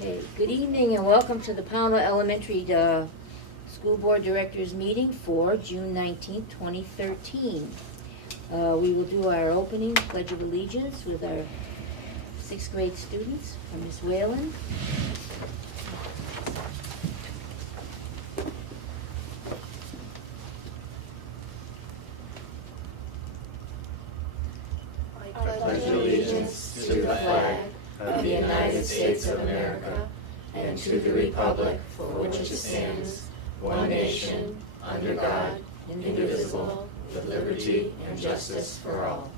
Okay, good evening and welcome to the Pownal Elementary School Board Directors Meeting for June 19th, 2013. We will do our opening Pledge of Allegiance with our 6th grade students from Ms. Whalen. I pledge allegiance to the flag of the United States of America and to the republic for which it stands, one nation, under God, indivisible, with liberty and justice for all.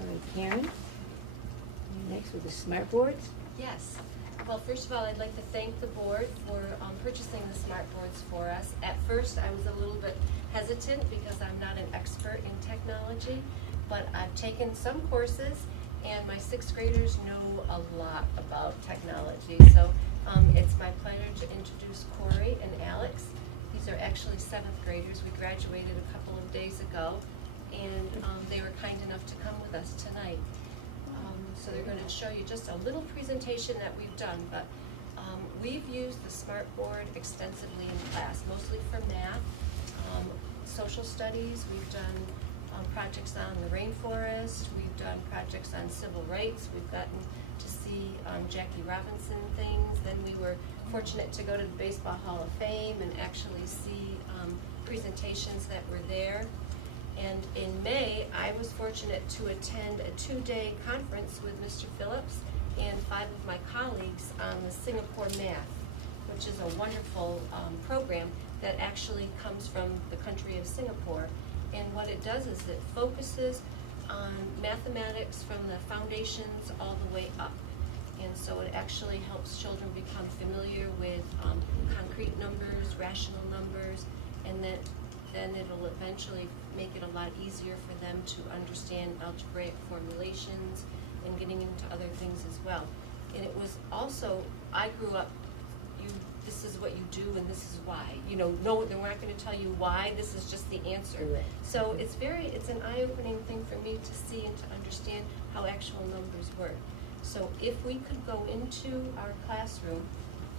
All right, Karen, you're next with the smart boards. Yes. Well, first of all, I'd like to thank the board for purchasing the smart boards for us. At first, I was a little bit hesitant because I'm not an expert in technology, but I've taken some courses and my 6th graders know a lot about technology. So it's my pleasure to introduce Corey and Alex. These are actually 7th graders. We graduated a couple of days ago, and they were kind enough to come with us tonight. So they're going to show you just a little presentation that we've done, but we've used the smart board extensively in class, mostly for math, social studies. We've done projects on the rainforest. We've done projects on civil rights. We've gotten to see Jackie Robinson things. Then we were fortunate to go to the Baseball Hall of Fame and actually see presentations that were there. And in May, I was fortunate to attend a 2-day conference with Mr. Phillips and 5 of my colleagues on the Singapore Math, which is a wonderful program that actually comes from the country of Singapore. And what it does is it focuses on mathematics from the foundations all the way up. And so it actually helps children become familiar with concrete numbers, rational numbers, and then it'll eventually make it a lot easier for them to understand algebraic formulations and getting into other things as well. And it was also, I grew up, this is what you do and this is why. No, they're not going to tell you why, this is just the answer. So it's an eye-opening thing for me to see and to understand how actual numbers work. So if we could go into our classroom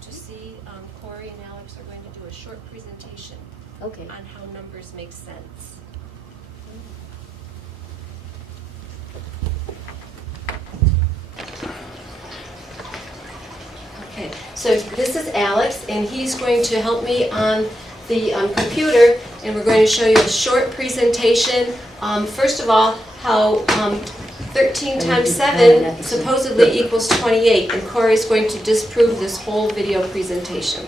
to see, Corey and Alex are going to do a short presentation on how numbers make sense. Okay, so this is Alex, and he's going to help me on the computer, and we're going to show you a short presentation. First of all, how 13 times 7 supposedly equals 28, and Corey's going to disprove this whole video presentation.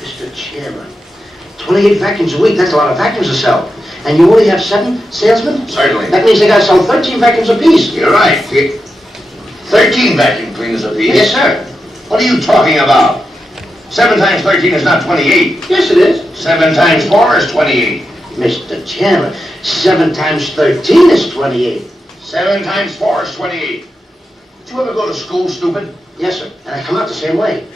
Mr. Chairman, 28 vacuums a week, that's a lot of vacuums to sell. And you only have 7 salesmen? Certainly. That means they gotta sell 13 vacuums apiece. You're right. 13 vacuum cleaners apiece? Yes, sir. What are you talking about? 7 times 13 is not 28. Yes, it is. 7 times 4 is 28. Mr. Chairman, 7 times 13 is 28. 7 times 4 is 28. Did you ever go to school, stupid? Yes, sir. And I come out the same way.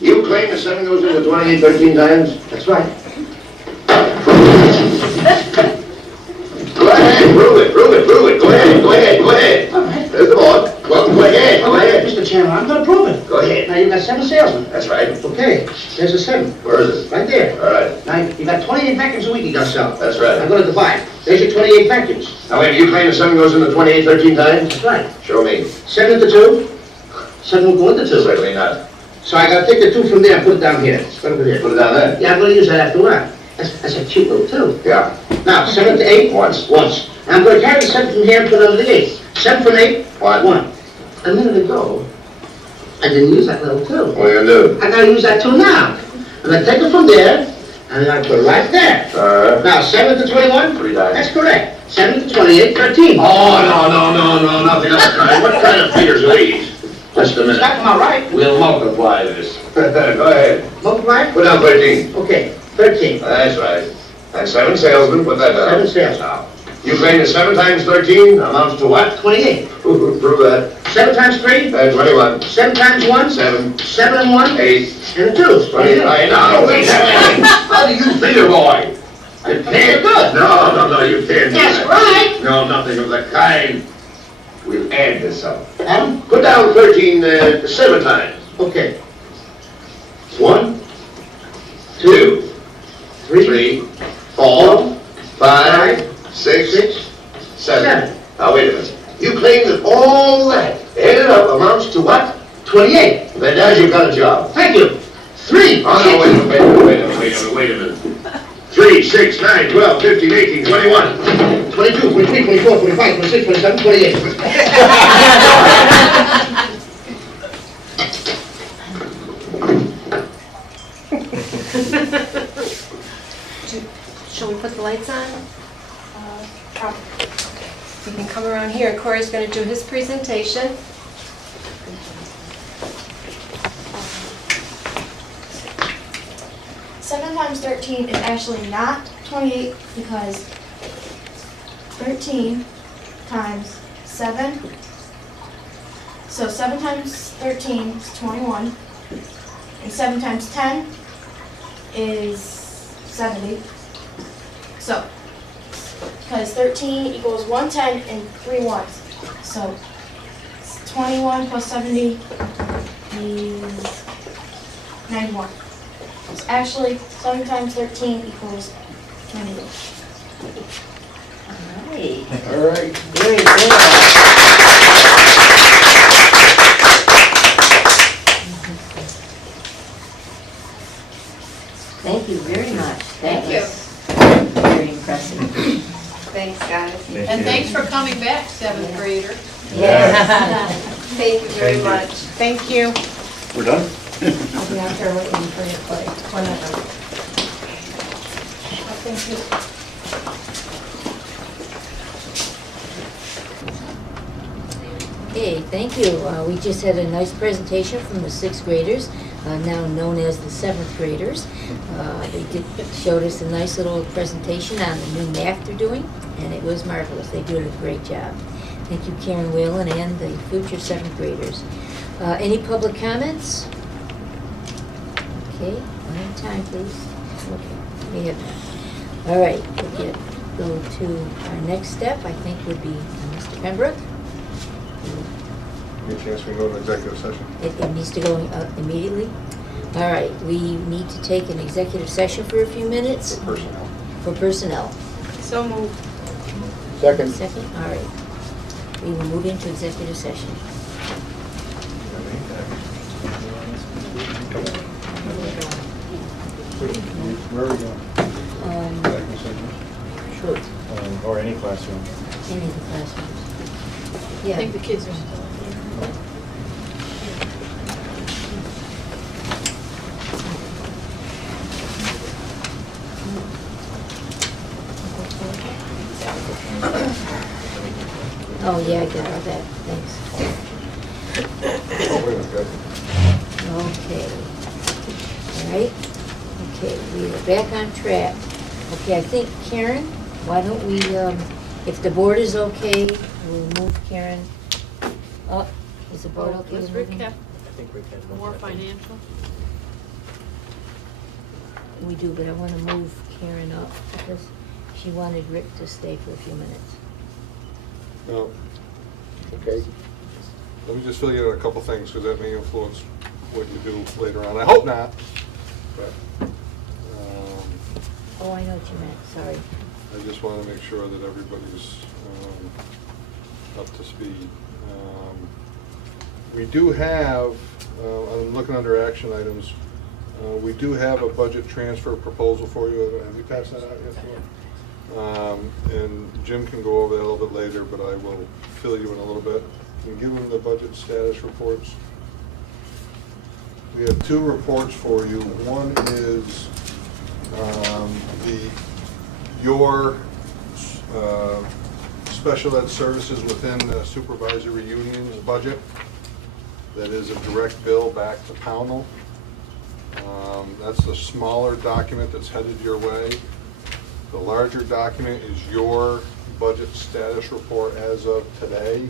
You claim that 7 goes into 28 13 times? That's right. Go ahead, prove it. Go ahead. All right. There's the board. Well, go ahead. Mr. Chairman, I'm gonna prove it. Go ahead. Now, you got 7 salesmen. That's right. Okay, there's a 7. Where is it? Right there. All right. Now, you got 28 vacuums a week you gotta sell. That's right. I'm gonna divide. There's your 28 vacuums. Now wait, you claim that 7 goes into 28 13 times? That's right. Show me. 7 into 2. 7 will go into 2. Certainly not. So I gotta take the 2 from there and put it down here. It's over there. Put it down there. Yeah, I'm gonna use that after a while. That's a cute little 2. Yeah. Now, 7 to 8? Once. Once. And I'm gonna carry the 7 from here and put it under the 8. 7 from 8? One. 1. A minute ago, I didn't use that little 2. What are you gonna do? I gotta use that 2 now. I'm gonna take it from there, and I put it right there. Now, 7 to 21? 3 times. That's correct. 7 to 28, 13. Oh, no, nothing of the kind. What kind of figures are these? Just a minute. Stop am I right? We'll multiply this. Go ahead. Multiply? Put down 13. Okay, 13. That's right. And 7 salesmen, put that down. 7 sales. Now, you claim that 7 times 13 amounts to what? 28. Prove that. 7 times 3? 21. 7 times 1? 7. 7 and 1? 8. And a 2. 29. No, wait a minute. How do you figure, boy? You can't. Good. No, you can't do That's that. right. No, nothing of that kind. We'll add this up. Adam? Put down 13 7 times. Okay. 1, 2, 3, 4, 5, 6, 7. Now, wait a minute. You claim that all that added up amounts to what? 28. Then now you've got a job. Thank you. 3. Oh, no, wait a minute. 3, 6, 9, 12, 15, 18, 21. 22, 23, 24, 25, 26, 27, 28. Shall we put the lights on? You can come around here, and Corey's going to do his presentation. Seven times 13 is actually not 28 because 13 times 7. So 7 times 13 is 21. And 7 times 10 is 70. So, because 13 equals 110 and 3 ones. So, 21 plus 70 is 91. It's actually 7 times 13 equals 98. Alright, All right. very good. Thank you very much. That Thank you. was very impressive. Thanks, guys. And thanks for coming back, 7th grader. Yes. Thank you very much. Thank you. We're done? I'll be out there waiting for your play, whenever. Thank you. Okay, thank you. We just had a nice presentation from the 6th graders, now known as the 7th graders. Showed us a nice little presentation on the new math they're doing, and it was marvelous. They did a great job. Thank you, Karen Whalen, and the future 7th graders. Any public comments? Okay, one at a time, please. Okay, we have none. All right, go to our next step, I think would be Mr. Pembroke. Any chance we can go to executive session? It needs to go immediately? All right, we need to take an executive session for a few minutes. For personnel. For personnel. So moved. Second. Second, all right. We will move into executive session. Where are we going? Executive session? Sure. Or any classroom. Any of the classrooms. I Yeah. think the kids are still here. Oh, yeah, I got all that, thanks. Oh, wait a minute, guys. Okay. All right, okay, we are back on track. Okay, I think, Karen, why don't we, if the board is okay, we'll move Karen up. Is the board okay Was with Rick moving? have more financial? We do, but I want to move Karen up because she wanted Rick to stay for a few minutes. No. Okay. Let me just fill you in on a couple things, because that may influence what you do later on. I hope not, but, Oh, I know what you meant, sorry. I just want to make sure that everybody's up to speed. We do have, I'm looking under action items, we do have a budget transfer proposal for you. Have you passed that out yet? And Jim can go over that a little bit later, but I will fill you in a little bit. Can you give him the budget status reports? We have two reports for you. One is your special ed services within the supervisory union's budget. That is a direct bill back to Pownal. That's the smaller document that's headed your way. The larger document is your budget status report as of today.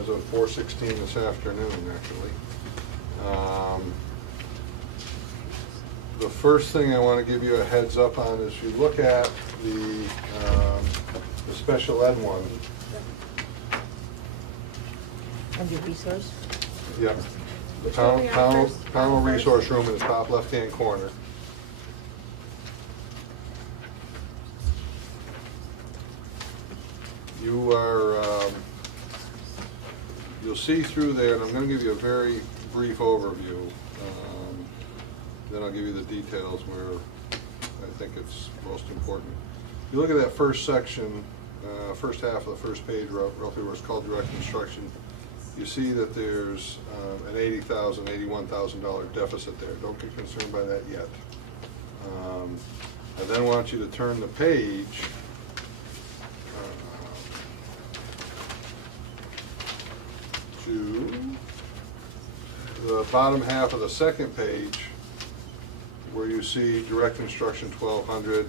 as of 4:16 this afternoon, actually. The first thing I want to give you a heads up on is you look at the special ed one. Under resource? Yeah. The Which one we are first? Pownal resource room in the top left-hand corner. You are, you'll see through there, and I'm going to give you a very brief overview. Then I'll give you the details where I think it's most important. You look at that first section, first half of the first page, roughly where it's called direct instruction. You see that there's an $80,000, $81,000 deficit there. Don't get concerned by that yet. I then want you to turn the page to the bottom half of the second page, where you see direct instruction 1,200.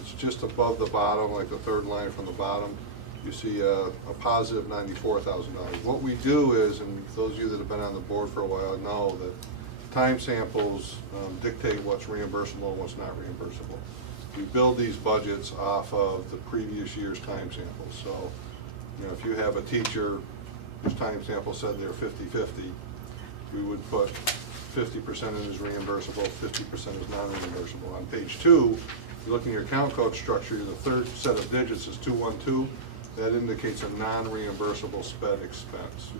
It's just above the bottom, like the third line from the bottom. You see a positive $94,000. What we do is, and those of you that have been on the board for a while know that time samples dictate what's reimbursable and what's not reimbursable. We build these budgets off of the previous year's time samples. So, you know, if you have a teacher whose time sample said they're 50-50, we would put 50% is reimbursable, 50% is non-reimbursable. On page 2, you look in your account code structure, the third set of digits is 212. That indicates a non-reimbursable sped expense.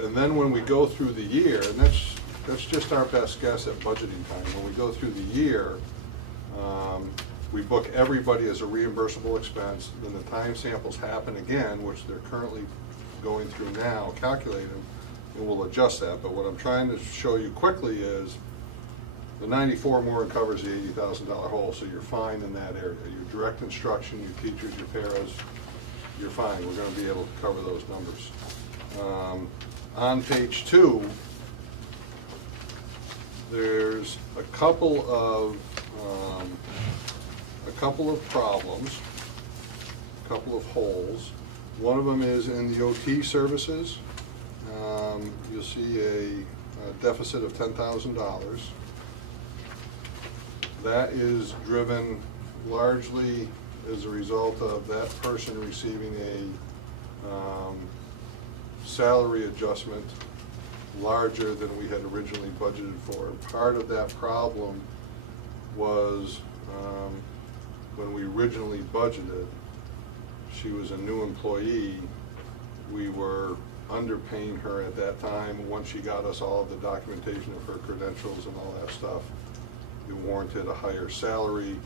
And then when we go through the year, and that's just our best guess at budgeting time. When we go through the year, we book everybody as a reimbursable expense. Then the time samples happen again, which they're currently going through now, calculating, and we'll adjust that. But what I'm trying to show you quickly is the 94 more than covers the $80,000 hole, so you're fine in that area. Your direct instruction, your teachers, your paras, you're fine. We're going to be able to cover those numbers. On page 2, there's a couple of problems, a couple of holes. One of them is in the OT services. You'll see a deficit of $10,000. That is driven largely as a result of that person receiving a salary adjustment larger than we had originally budgeted for. Part of that problem was when we originally budgeted, she was a new employee. We were underpaying her at that time. Once she got us all of the documentation of her credentials and all that stuff, it warranted a higher salary,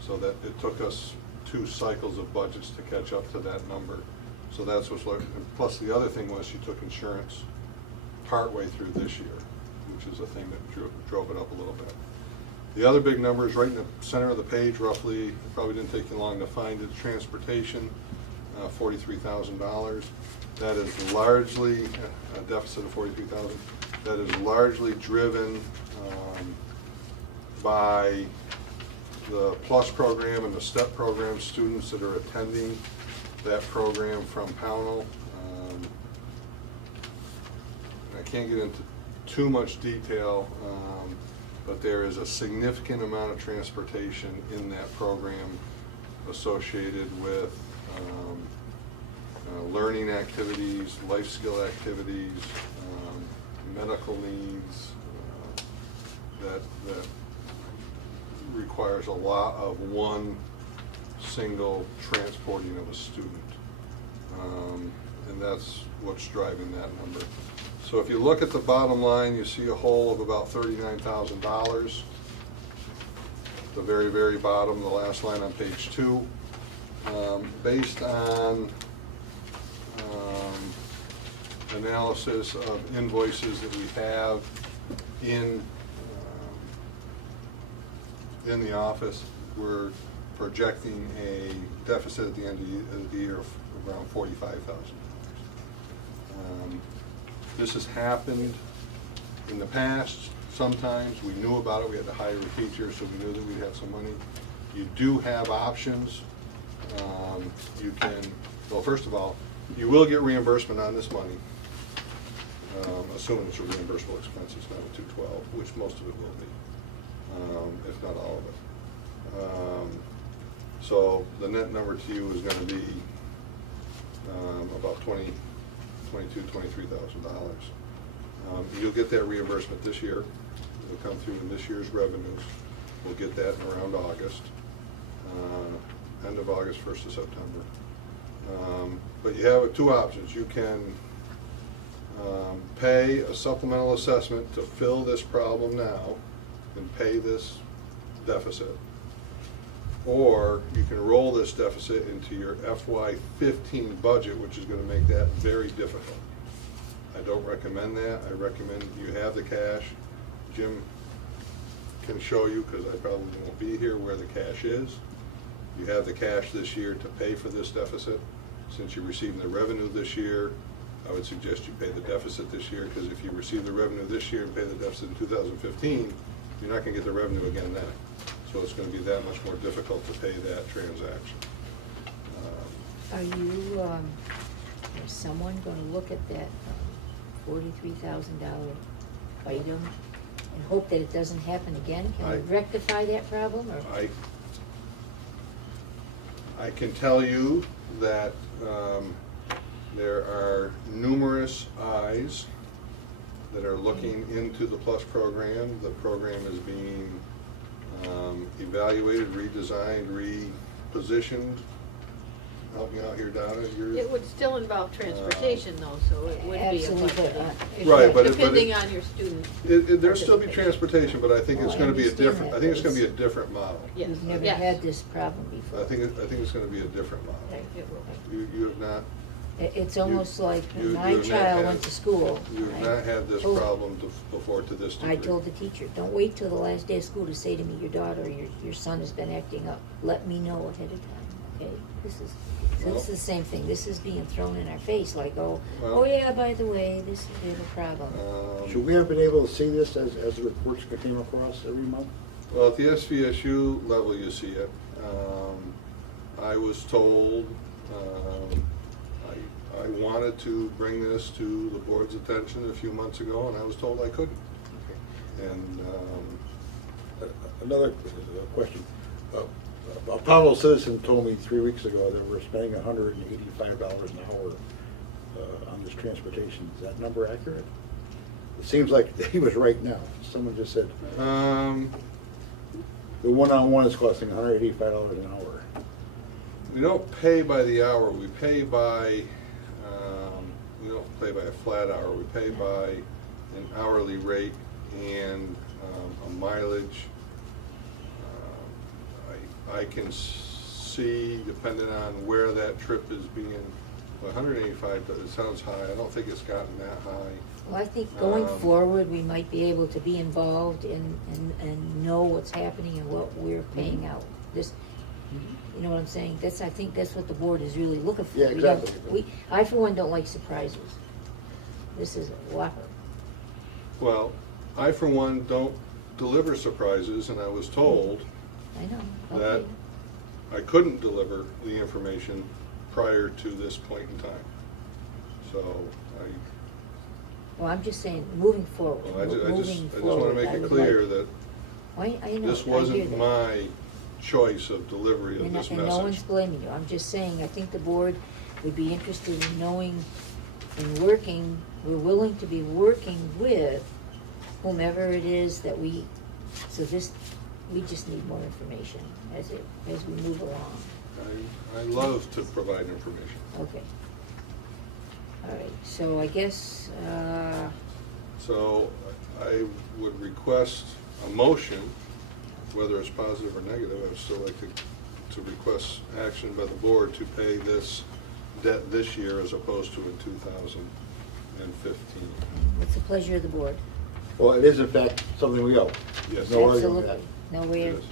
so that it took us 2 cycles of budgets to catch up to that number. So that's what's like. Plus the other thing was she took insurance partway through this year, which is a thing that drove it up a little bit. The other big number is right in the center of the page, roughly. It probably didn't take you long to find it. Transportation, $43,000. That is largely a deficit of $43,000. That is largely driven by the PLUS program and the STEP program students that are attending that program from Pownal. I can't get into too much detail, but there is a significant amount of transportation in that program associated with learning activities, life skill activities, medical needs, that requires a lot of one single transporting of a student. And that's what's driving that number. So if you look at the bottom line, you see a hole of about $39,000. The very, very bottom, the last line on page 2. Based on analysis of invoices that we have in the office, we're projecting a deficit at the end of the year of around $45,000. This has happened in the past. Sometimes we knew about it. We had to hire a teacher, so we knew that we'd have some money. You do have options you can, well, first of all, you will get reimbursement on this money, assuming it's a reimbursable expense, it's not a 212, which most of it will be, if not all of it. So the net number to you is going to be about $23,000. You'll get that reimbursement this year. It'll come through in this year's revenues. We'll get that in around August, end of August, 1st of September. But you have two options. You can pay a supplemental assessment to fill this problem now and pay this deficit. Or you can roll this deficit into your FY15 budget, which is going to make that very difficult. I don't recommend that. I recommend you have the cash. Jim can show you, because I probably won't be here, where the cash is. You have the cash this year to pay for this deficit. Since you're receiving the revenue this year, I would suggest you pay the deficit this year, because if you receive the revenue this year and pay the deficit in 2015, you're not going to get the revenue again then. So it's going to be that much more difficult to pay that transaction. Are you, is someone going to look at that $43,000 item and hope that it doesn't happen again? Can we rectify that problem, or? I can tell you that there are numerous eyes that are looking into the PLUS program. The program is being evaluated, redesigned, repositioned. Help me out here, Donna. It would still involve transportation though, so it would be a Absolutely. budget. Right, but Depending on your student. There'll still be transportation, but I think it's Oh, I going to be a understand different. that, I think it's but going to be a different model. Yes, We've never yes. had this problem before. I think it's going to be a different model. Right. It will be. You have not. It's almost like when you my have not child had- went to school. You have I not had this told- problem before to this degree. I told the teacher, don't wait till the last day of school to say to me, your daughter or your son has been acting up. Let me know ahead of time, okay? This is the same thing. This is being thrown in our face like, oh yeah, by the way, this is a little problem. Should we have been able to see this as the reports came across every month? Well, at the SVSU level, you see it. I was told, I wanted to bring this to the board's attention a few months ago, and I was told I couldn't. And, Another question. A Pownal citizen told me 3 weeks ago that we're spending $185 an hour on this transportation. Is that number accurate? It seems like he was right now. Someone just said the one-on-one is costing $185 an hour. we don't pay by the hour, we pay by, we don't pay by a flat hour, we pay by an hourly rate and a mileage. I can see, depending on where that trip is being, 185, it sounds high, I don't think it's gotten that high. Well, I think going forward, we might be able to be involved and know what's happening and what we're paying out. This, you know what I'm saying? I think that's what the board is really looking for. Yeah, exactly. I, for one, don't like surprises. This is a whopper. Well, I for one don't deliver surprises, and I was told I know. that Okay. I couldn't deliver the information prior to this point in time. So Well, I'm just saying, moving forward. I moving just forward, want to make I it would clear like- that I know, this I hear wasn't that. my choice of delivery of And this no one's message. blaming you. I'm just saying, I think the board would be interested in knowing and working, we're willing to be working with whomever it is that we just need more information as we move along. I love to provide information. Okay. All right, so I guess, So I would request a motion, whether it's positive or negative, I would still like to request action by the board to pay this debt this year as opposed to in 2015. what's the pleasure of the board? Well, it is in fact something we owe. Yes. No arguing with Absolutely. that. No way, Yes.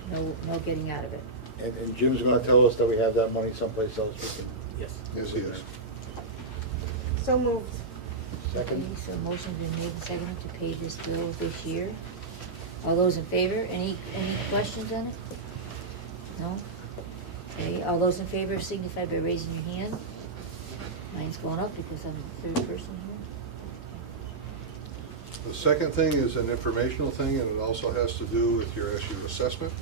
no getting out of it. And Jim's gonna tell us that we have that money someplace else we can. Yes. Yes, he is. So moved. Second? Okay, so motion's been made and seconded to pay this bill this year. All those in favor? Any questions on it? No? Okay, all those in favor signify by raising your hand. Mine's going up because I'm the third person here. The second thing is an informational thing, and it also has to do with your SU assessment.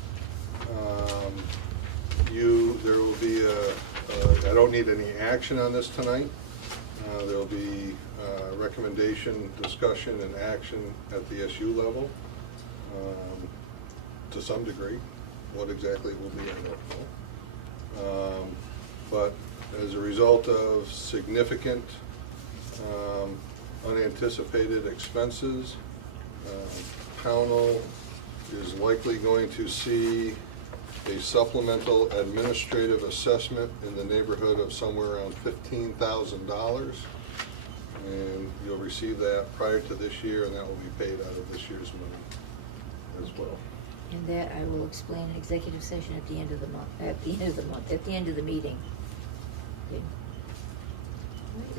There will be I don't need any action on this tonight. There'll be recommendation, discussion, and action at the SU level to some degree. What exactly it will be, I don't know. But as a result of significant unanticipated expenses, Pownal is likely going to see a supplemental administrative assessment in the neighborhood of somewhere around $15,000. And you'll receive that prior to this year, and that will be paid out of this year's money as well. And that I will explain in executive session at the end of the month, at the end of the meeting. Okay.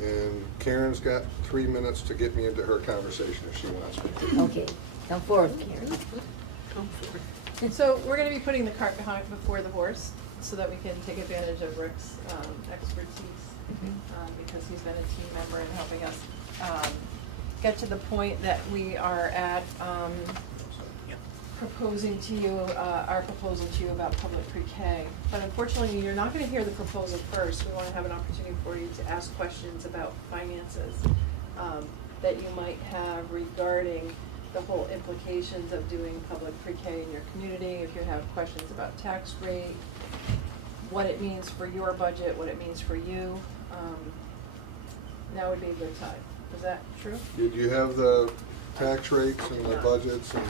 And Karen's got 3 minutes to get me into her conversation if she wants me. Okay, come forward, Karen. Come forward. So we're going to be putting the cart before the horse so that we can take advantage of Rick's expertise because he's been a team member in helping us get to the point that we are at proposing to you, our proposal to you about public pre-K. But unfortunately, you're not going to hear the proposal first. We want to have an opportunity for you to ask questions about finances that you might have regarding the whole implications of doing public pre-K in your community. If you have questions about tax rate, what it means for your budget, what it means for you, now would be a good time. Is that true? Did you have the tax rates and the budgets and?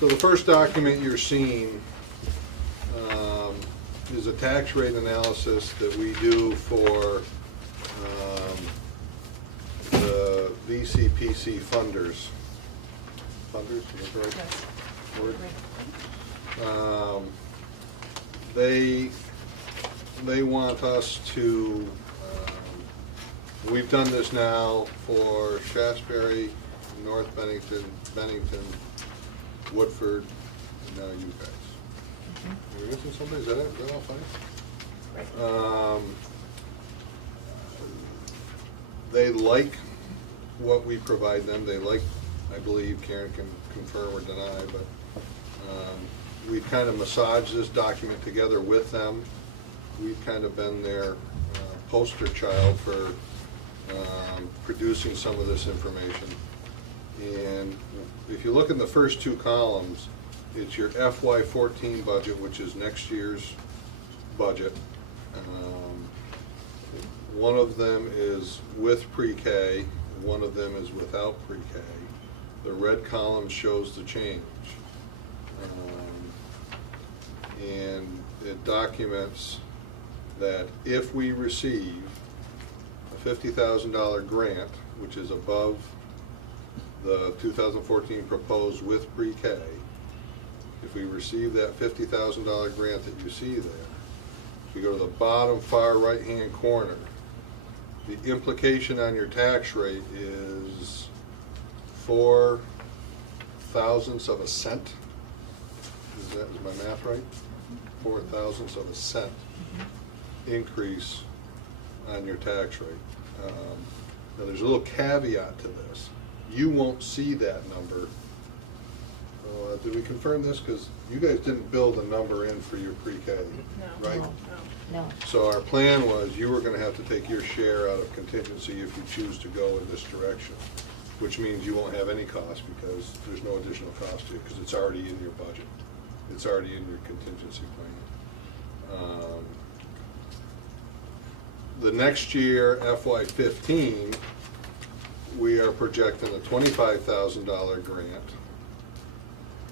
So the first document you're seeing is a tax rate analysis that we do for the VCPC funders. Funders, is that the right word? They want us to, we've done this now for Shasberry, North Bennington, Woodford, and now you guys. Are we missing somebody? Is that it? Is that all fine? They like what we provide them. They like, I believe, Karen can confirm or deny, but we've kind of massaged this document together with them. We've kind of been their poster child for producing some of this information. And if you look in the first two columns, it's your FY14 budget, which is next year's budget. One of them is with pre-K, one of them is without pre-K. The red column shows the change. And it documents that if we receive a $50,000 grant, which is above the 2014 proposed with pre-K, if we receive that $50,000 grant that you see there, if you go to the bottom far right-hand corner, the implication on your tax rate is 4 thousandths of a cent. Is my math right? 4 thousandths of a cent increase on your tax rate. Now there's a little caveat to this. You won't see that number. Did we confirm this? Because you guys didn't build a number in for your pre-K, right? No. So our plan was you were going to have to take your share out of contingency if you choose to go in this direction, which means you won't have any cost because there's no additional cost to it because it's already in your budget. It's already in your contingency plan. The next year, FY15, we are projecting a $25,000 grant,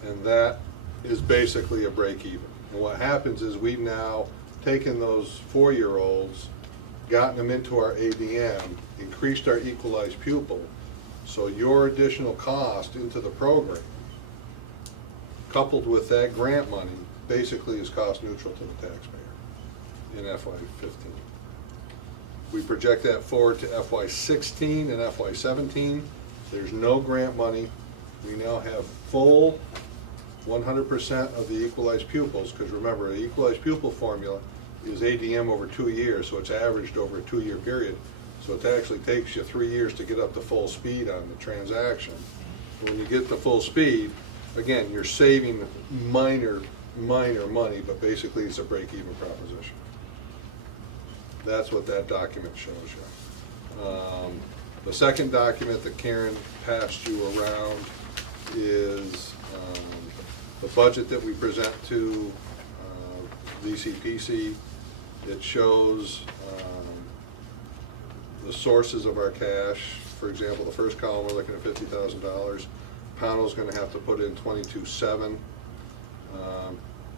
and that is basically a break even. And what happens is we've now taken those 4-year-olds, gotten them into our ADM, increased our equalized pupil, so your additional cost into the program, coupled with that grant money, basically is cost neutral to the taxpayer in FY15. We project that forward to FY16 and FY17. There's no grant money. We now have full 100% of the equalized pupils, because remember, the equalized pupil formula is ADM over 2 years, so it's averaged over a 2-year period. So it actually takes you 3 years to get up to full speed on the transaction. When you get to full speed, again, you're saving minor money, but basically it's a break-even proposition. That's what that document shows you. The second document that Karen passed you around is the budget that we present to VCPC. It shows the sources of our cash. For example, the first column, we're looking at $50,000. Pownal's going to have to put in $22,700.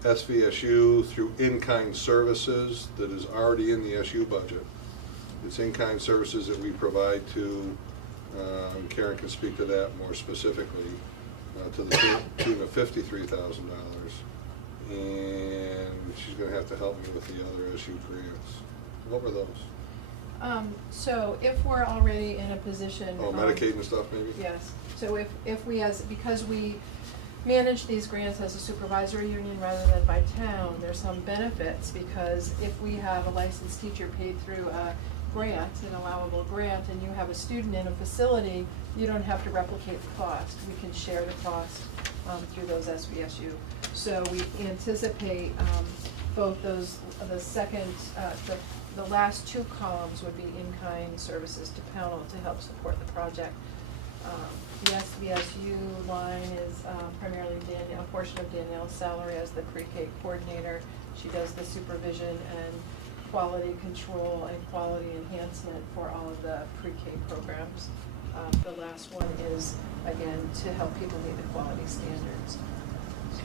SVSU through in-kind services that is already in the SU budget. It's in-kind services that we provide to, Karen can speak to that more specifically, to the tune of $53,000. And she's going to have to help me with the other SU grants. What were those? So if we're already in a position. Oh, Medicaid and stuff maybe? Yes, so if we because we manage these grants as a supervisory union rather than by town, there's some benefits, because if we have a licensed teacher paid through a grant, an allowable grant, and you have a student in a facility, you don't have to replicate the cost. We can share the cost through those SVSU. So we anticipate both those, the last two columns would be in-kind services to Pownal to help support the project. The SVSU line is primarily a portion of Danielle's salary as the pre-K coordinator. She does the supervision and quality control and quality enhancement for all of the pre-K programs. The last one is, again, to help people meet the quality standards. So,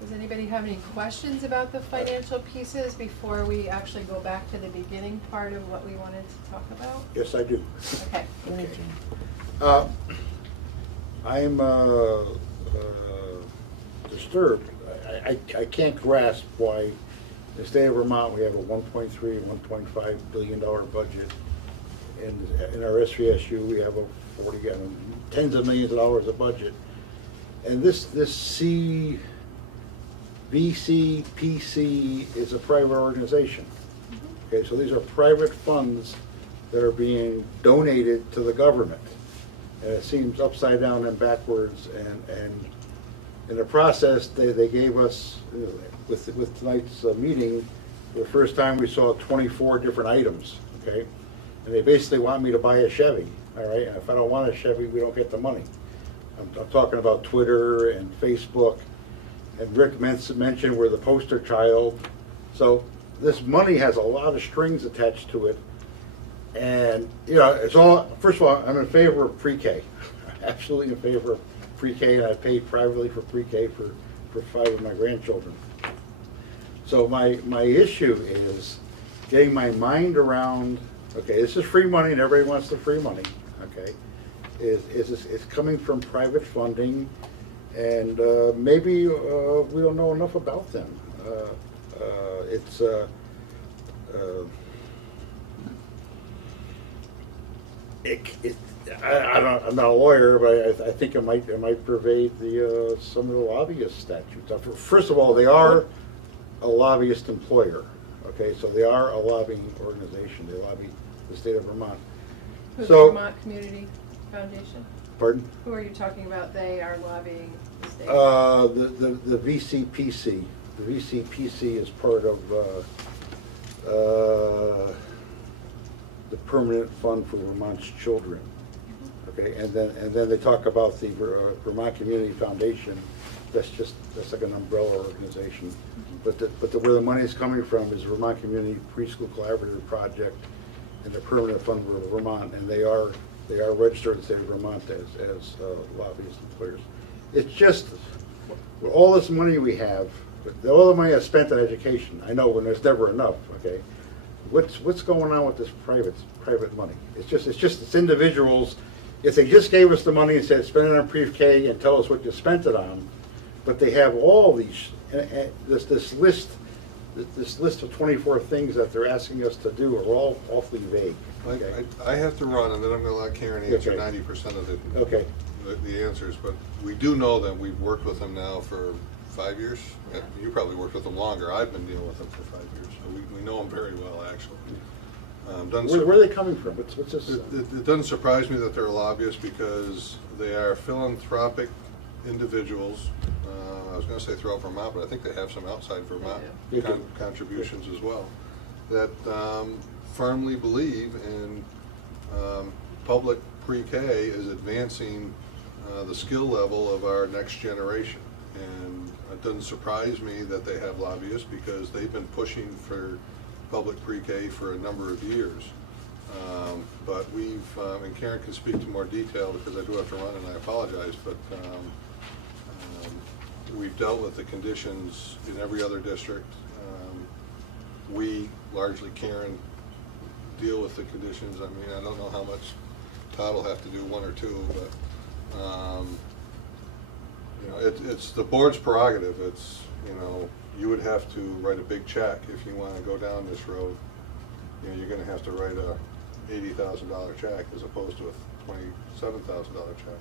does anybody have any questions about the financial pieces before we actually go back to the beginning part of what we wanted to talk about? Yes, I do. Okay. Go ahead, Jim. I'm disturbed. I can't grasp why in the state of Vermont we have a $1.3, $1.5 billion budget. In our SVSU we have a tens of millions of dollars of budget. And this VCPC is a private organization. Okay, so these are private funds that are being donated to the government. And it seems upside down and backwards, and in the process, they gave us, with tonight's meeting, for the first time we saw 24 different items, okay? And they basically want me to buy a Chevy, all right? And if I don't want a Chevy, we don't get the money. I'm talking about Twitter and Facebook, and Rick mentioned we're the poster child. So this money has a lot of strings attached to it. And, you know, it's all, first of all, I'm in favor of pre-K. Absolutely in favor of pre-K, and I paid privately for pre-K for 5 of my grandchildren. So my issue is getting my mind around, okay, this is free money and everybody wants the free money, okay? It's coming from private funding, and maybe we don't know enough about them. I'm not a lawyer, but I think it might pervade some of the lobbyist statutes. First of all, they are a lobbyist employer. Okay, so they are a lobbying organization. They lobby the state of Vermont. Who's So, the Vermont Community Foundation? pardon? Who are you talking about? They are lobbying the state. The VCPC. The VCPC is part of the Permanent Fund for Vermont's Children. Okay, and then they talk about the Vermont Community Foundation. That's like an umbrella organization. But where the money is coming from is the Vermont Community Preschool Collaborative Project and the Permanent Fund for Vermont, and they are registered in the state of Vermont as lobbyist employers. It's just all this money we have, all the money I spent on education. I know when there's never enough. Okay, what's going on with this private money? It's individuals. If they just gave us the money and said spend it on pre-K and tell us what you spent it on, but they have all these, this list of 24 things that they're asking us to do are all awfully vague. Okay. I have to run, and then I'm gonna let Karen answer Okay. 90% of Okay. the answers, but we do know them. We've worked with them now for 5 years. You probably worked with them longer. I've been dealing with them for 5 years, so we know them very well, actually. Where are they coming from? What's this? It doesn't surprise me that they're lobbyists because they are philanthropic individuals. I was going to say throughout Vermont, but I think they have some outside Vermont They do. contributions as well, that firmly believe in public pre-K is advancing the skill level of our next generation. And it doesn't surprise me that they have lobbyists because they've been pushing for public pre-K for a number of years. But we've, and Karen can speak to more detail because I do have to run and I apologize, but we've dealt with the conditions in every other district. We, largely Karen, deal with the conditions. I mean, I don't know how much Todd will have to do, 1 or 2, but you know, it's the board's prerogative. It's, you know, you would have to write a big check if you want to go down this road. You know, you're going to have to write a $80,000 check as opposed to a $27,000 check.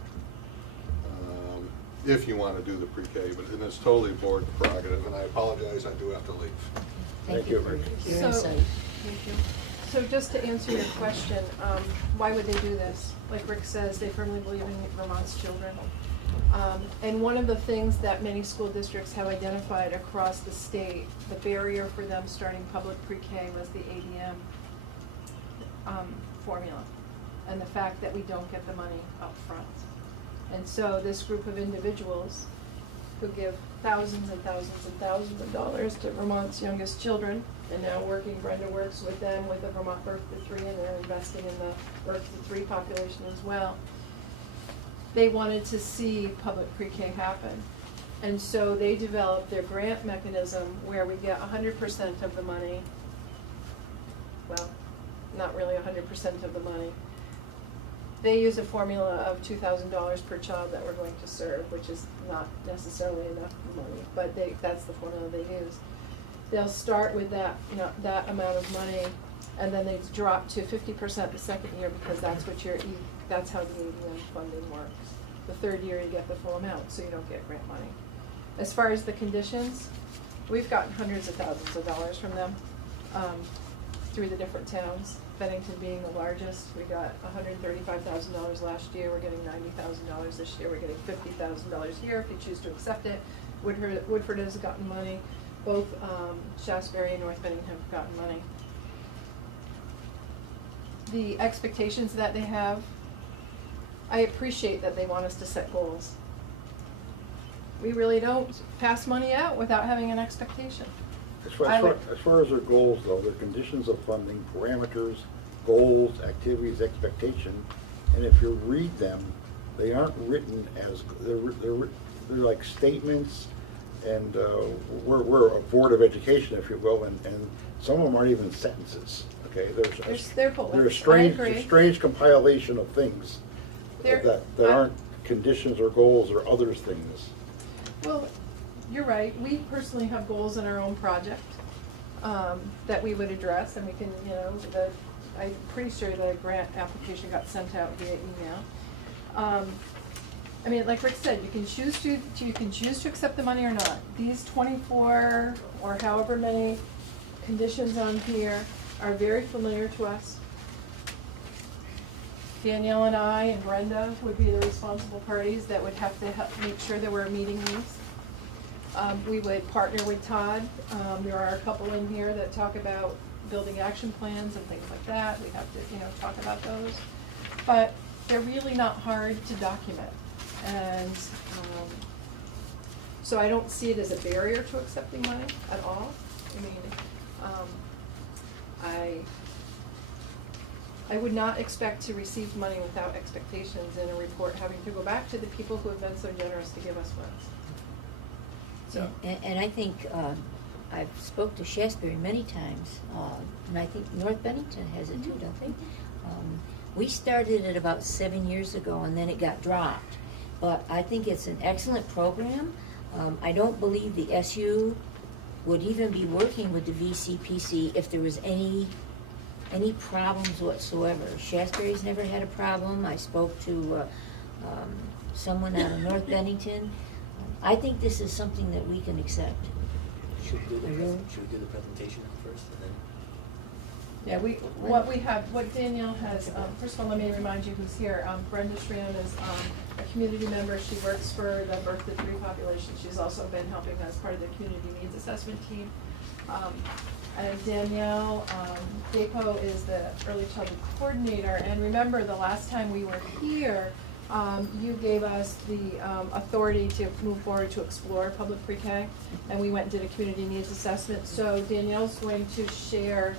If you want to do the pre-K, but and it's totally board prerogative, and I apologize, I do have to leave. Thank you for your insight. Thank you. So just to answer your question, why would they do this? Like Rick says, they firmly believe in Vermont's children. And one of the things that many school districts have identified across the state, the barrier for them starting public pre-K was the ADM formula, and the fact that we don't get the money up front. And so this group of individuals who give thousands and thousands and thousands of dollars to Vermont's youngest children, and now Brenda works with them with the Vermont Birth to 3, and they're investing in the Birth to 3 population as well. They wanted to see public pre-K happen. And so they developed their grant mechanism where we get 100% of the money. Well, not really 100% of the money. They use a formula of $2,000 per child that we're going to serve, which is not necessarily enough money, but that's the formula they use. They'll start with that, that amount of money, and then they drop to 50% the second year because that's how the ADM funding works. The third year you get the full amount, so you don't get grant money. As far as the conditions, we've gotten hundreds of thousands of dollars from them through the different towns. Bennington being the largest, we got $135,000 last year. We're getting $90,000 this year. We're getting $50,000 here if you choose to accept it. Woodford has gotten money. Both Shasberry and North Bennington have gotten money. The expectations that they have, I appreciate that they want us to set goals. We really don't pass money out without having an expectation. As far as their goals, though, their conditions of funding, parameters, goals, activities, expectation, and if you read them, they aren't written as, they're like statements, and we're a board of education, if you will, and some of them aren't even sentences. Okay, They're bullets. They're a strange compilation of things that aren't conditions or goals or other things. Well, you're right. We personally have goals in our own project that we would address, and we can, I'm pretty sure the grant application got sent out via email. I mean, like Rick said, you can choose to accept the money or not. These 24 or however many conditions on here are very familiar to us. Danielle and I and Brenda would be the responsible parties that would have to help make sure that we're meeting these. We would partner with Todd. There are a couple in here that talk about building action plans and things like that. We have to, talk about those. But they're really not hard to document. And so I don't see it as a barrier to accepting money at all. I mean, I would not expect to receive money without expectations in a report having to go back to the people who have been so generous to give us funds. So. And I think I've spoke to Shasberry many times, and I think North Bennington has it too, don't they? We started it about 7 years ago, and then it got dropped. But I think it's an excellent program. I don't believe the SU would even be working with the VCPC if there was any problems whatsoever. Shasberry's never had a problem. I spoke to someone out of North Bennington. I think this is something that we can accept. Should we do I really- the presentation first and then? Yeah, what Danielle has, first of all, let me remind you who's here. Brenda Schramm is a community member. She works for the birth to 3 population. She's also been helping as part of the community needs assessment team. And Danielle Dapo is the early childhood coordinator. And remember, the last time we were here, you gave us the authority to move forward to explore public pre-K, and we went and did a community needs assessment. So Danielle's going to share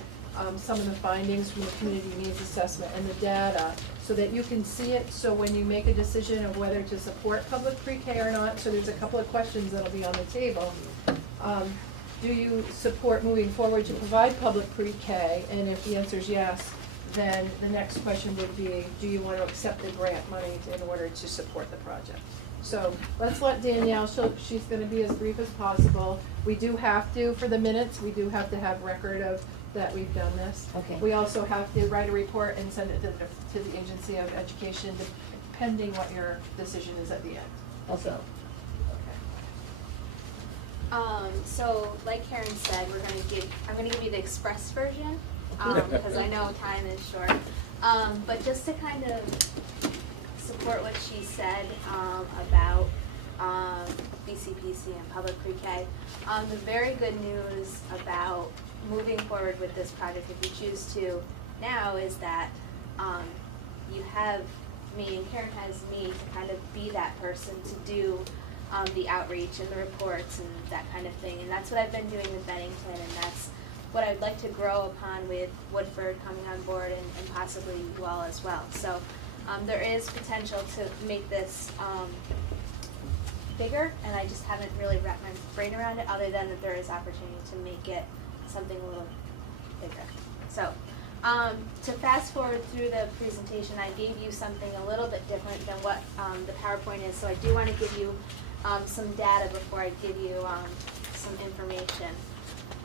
some of the findings from the community needs assessment and the data so that you can see it. So when you make a decision of whether to support public pre-K or not, so there's a couple of questions that'll be on the table. Do you support moving forward to provide public pre-K? And if the answer is yes, then the next question would be, do you want to accept the grant money in order to support the project? So let's let Danielle, she's going to be as brief as possible. We do have to, for the minutes, we do have to have record of that we've done this. Okay. We also have to write a report and send it to the Agency of Education, depending what your decision is at the end. Okay. So like Karen said, I'm gonna give you the express version, because I know time is short. But just to kind of support what she said, about, BCPC and public pre-K, the very good news about moving forward with this project, if you choose to now, is that, you have me and Karen has me to kind of be that person to do the outreach and the reports and that kind of thing. And that's what I've been doing with Bennington, and that's what I'd like to grow upon with Woodford coming on board and possibly you all as well. So there is potential to make this bigger, and I just haven't really wrapped my brain around it, other than that there is opportunity to make it something a little bigger. So to fast forward through the presentation, I gave you something a little bit different than what the PowerPoint is, so I do want to give you some data before I give you some information.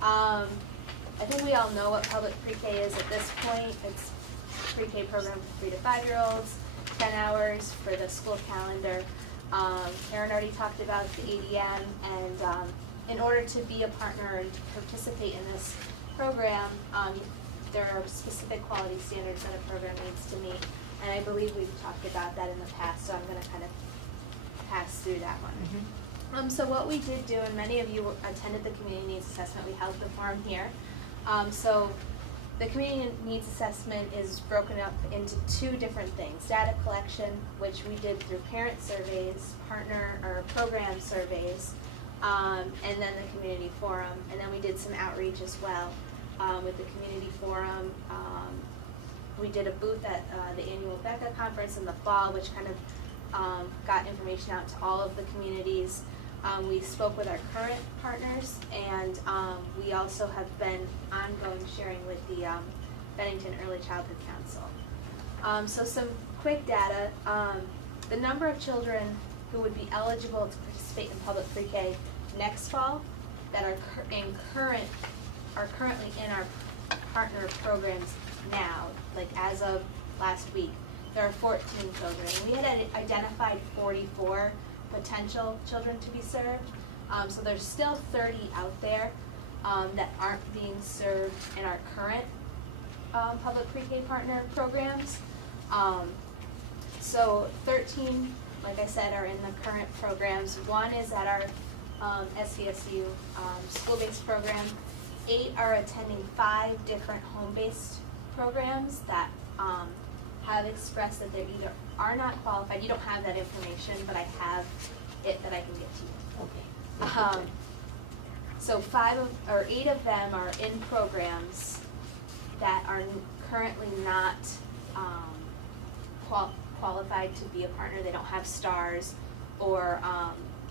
I think we all know what public pre-K is at this point. It's a pre-K program for 3 to 5-year-olds, 10 hours for the school calendar. Karen already talked about the ADM, and in order to be a partner and to participate in this program, there are specific quality standards that a program needs to meet, and I believe we've talked about that in the past, so I'm going to kind of pass through that one. Mm-hmm. So what we did do, and many of you attended the community needs assessment, we held the forum here. So the community needs assessment is broken up into 2 different things: data collection, which we did through parent surveys, partner or program surveys, and then the community forum, and then we did some outreach as well with the community forum. We did a booth at the annual BECA conference in the fall, which kind of got information out to all of the communities. We spoke with our current partners, and we also have been ongoing sharing with the Bennington Early Childhood Council. So some quick data. The number of children who would be eligible to participate in public pre-K next fall that are currently in our partner programs now, like as of last week, there are 14 children. We had identified 44 potential children to be served. So there's still 30 out there that aren't being served in our current public pre-K partner programs. So 13, like I said, are in the current programs. 1 is at our SCSU school-based program. 8 are attending 5 different home-based programs that have expressed that they either are not qualified. You don't have that information, but I have it that I can get to you. Okay. So 8 of them are in programs that are currently not qualified to be a partner. They don't have stars, or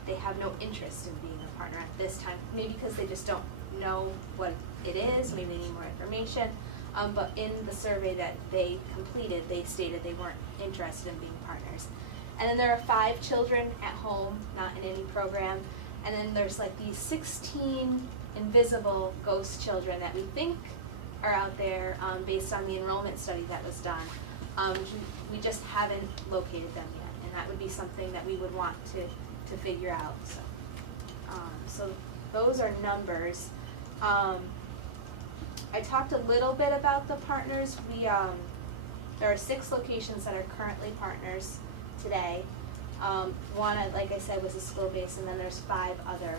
they have no interest in being a partner at this time. Maybe because they just don't know what it is. Maybe they need more information. But in the survey that they completed, they stated they weren't interested in being partners. And then there are 5 children at home, not in any program, And then there's like these 16 invisible ghost children that we think are out there based on the enrollment study that was done. We just haven't located them yet, and that would be something that we would want to figure out. So those are numbers. I talked a little bit about the partners. There are 6 locations that are currently partners today. One, like I said, was a school-based, and then there's 5 other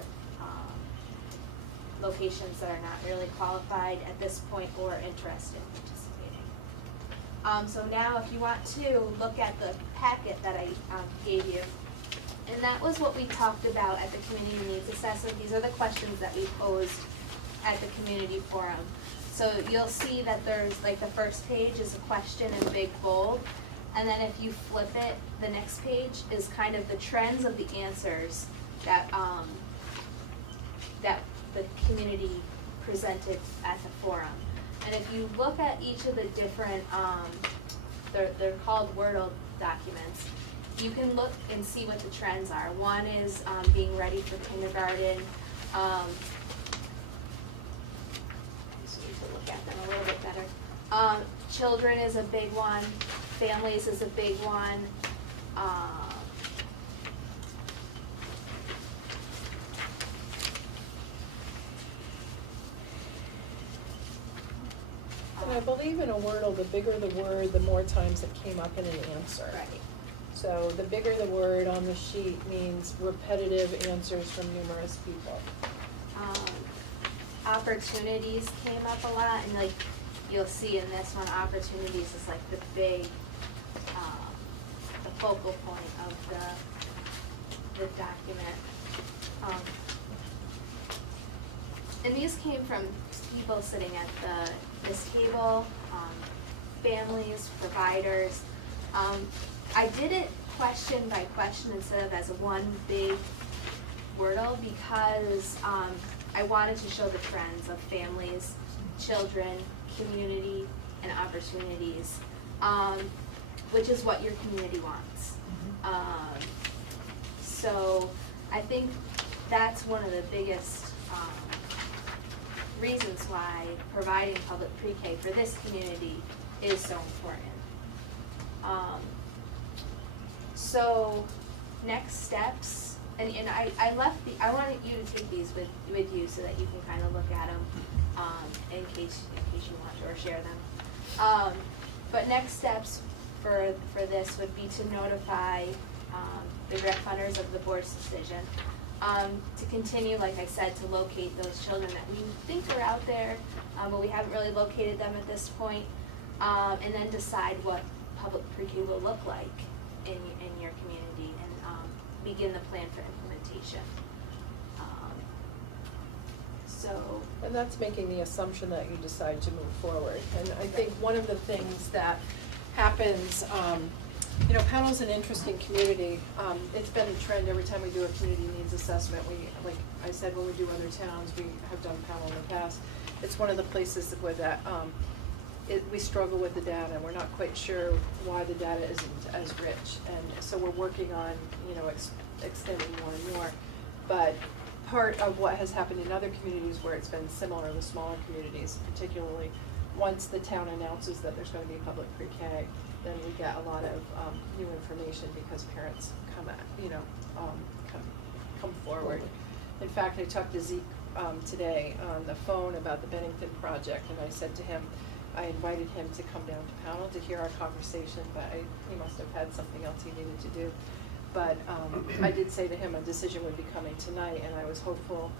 locations that are not really qualified at this point or interested in participating. So now if you want to look at the packet that I gave you, and that was what we talked about at the community needs assessment. These are the questions that we posed at the community forum. So you'll see that there's, like, the first page is a question in big bold, and then if you flip it, the next page is kind of the trends of the answers that that the community presented at the forum. And if you look at each of the different, they're called Wordle documents, you can look and see what the trends are. One is being ready for kindergarten. Just need to look at them a little bit better. Children is a big one. Families is a big one. And I believe in a Wordle, the bigger the word, the more times it came up in an answer. Right. So the bigger the word on the sheet means repetitive answers from numerous people. Opportunities came up a lot, and like you'll see in this one, opportunities is like the big, the focal point of the document. And these came from people sitting at this table, families, providers. I did it question by question instead of as one big Wordle because I wanted to show the trends of families, children, community, and opportunities, which is what your community wants. So I think that's one of the biggest reasons why providing public pre-K for this community is so important. So next steps, and I wanted you to take these with you so that you can kind of look at them in case you want to, or share them. But next steps for this would be to notify the grant funders of the board's decision. To continue, like I said, to locate those children that we think are out there, but we haven't really located them at this point, and then decide what public pre-K will look like in your community, and begin the plan for implementation. And that's making the assumption that you decide to move forward. And I think one of the things that happens, Pownal's an interesting community. It's been a trend every time we do a community needs assessment. Like I said, when we do other towns, we have done Pownal in the past. It's one of the places where that we struggle with the data. We're not quite sure why the data isn't as rich, and so we're working on extending more and more. But part of what has happened in other communities where it's been similar, the smaller communities, particularly once the town announces that there's going to be public pre-K, then we get a lot of new information because parents come forward. In fact, I talked to Zeke today on the phone about the Bennington project, and I said to him, I invited him to come down to Pownal to hear our conversation, but he must have had something else he needed to do. But I did say to him a decision would be coming tonight, and I was hopeful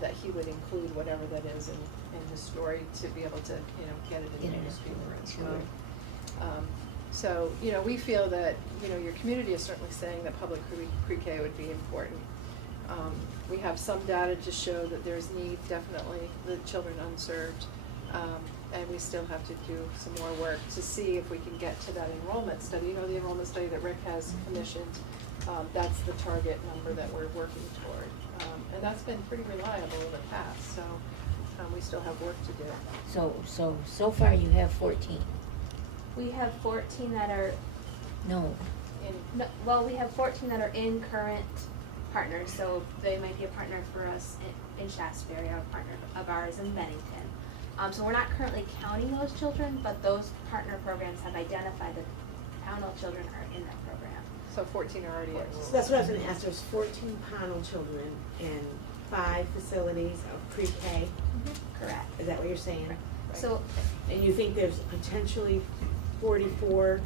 that he would include whatever that is in the story to be able to get it in the newspaper as well. So we feel that your community is certainly saying that public pre-K would be important. We have some data to show that there's need, definitely, the children unserved. And we still have to do some more work to see if we can get to that enrollment study. The enrollment study that Rick has commissioned, that's the target number that we're working toward. And that's been pretty reliable in the past, so we still have work to do. So far you have 14. We have 14 that are No. we have 14 that are in current partners, so they might be a partner for us in Shasberry, or a partner of ours in Bennington. So we're not currently counting those children, but those partner programs have identified that Pownal children are in that program. So 14 are already enrolled. So that's what I was gonna ask, there's 14 Pownal children in 5 facilities of pre-K, Correct. is that what you're saying? So And you think there's potentially 44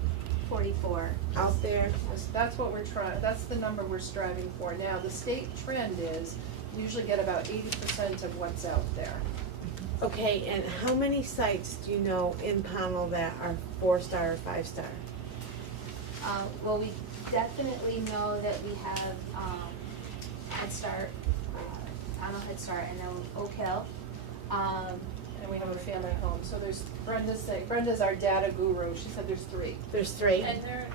44. out there? That's what we're trying, that's the number we're striving for. Now, the state trend is we usually get about 80% of what's out there. Okay, and how many sites do you know in Pownal that are 4-star or 5-star? Well, we definitely know that we have Head Start, Pownal Head Start, and then Oak Hill. And we have a family home. So there's, Brenda's our data guru. She said there's 3. There's 3? And they're,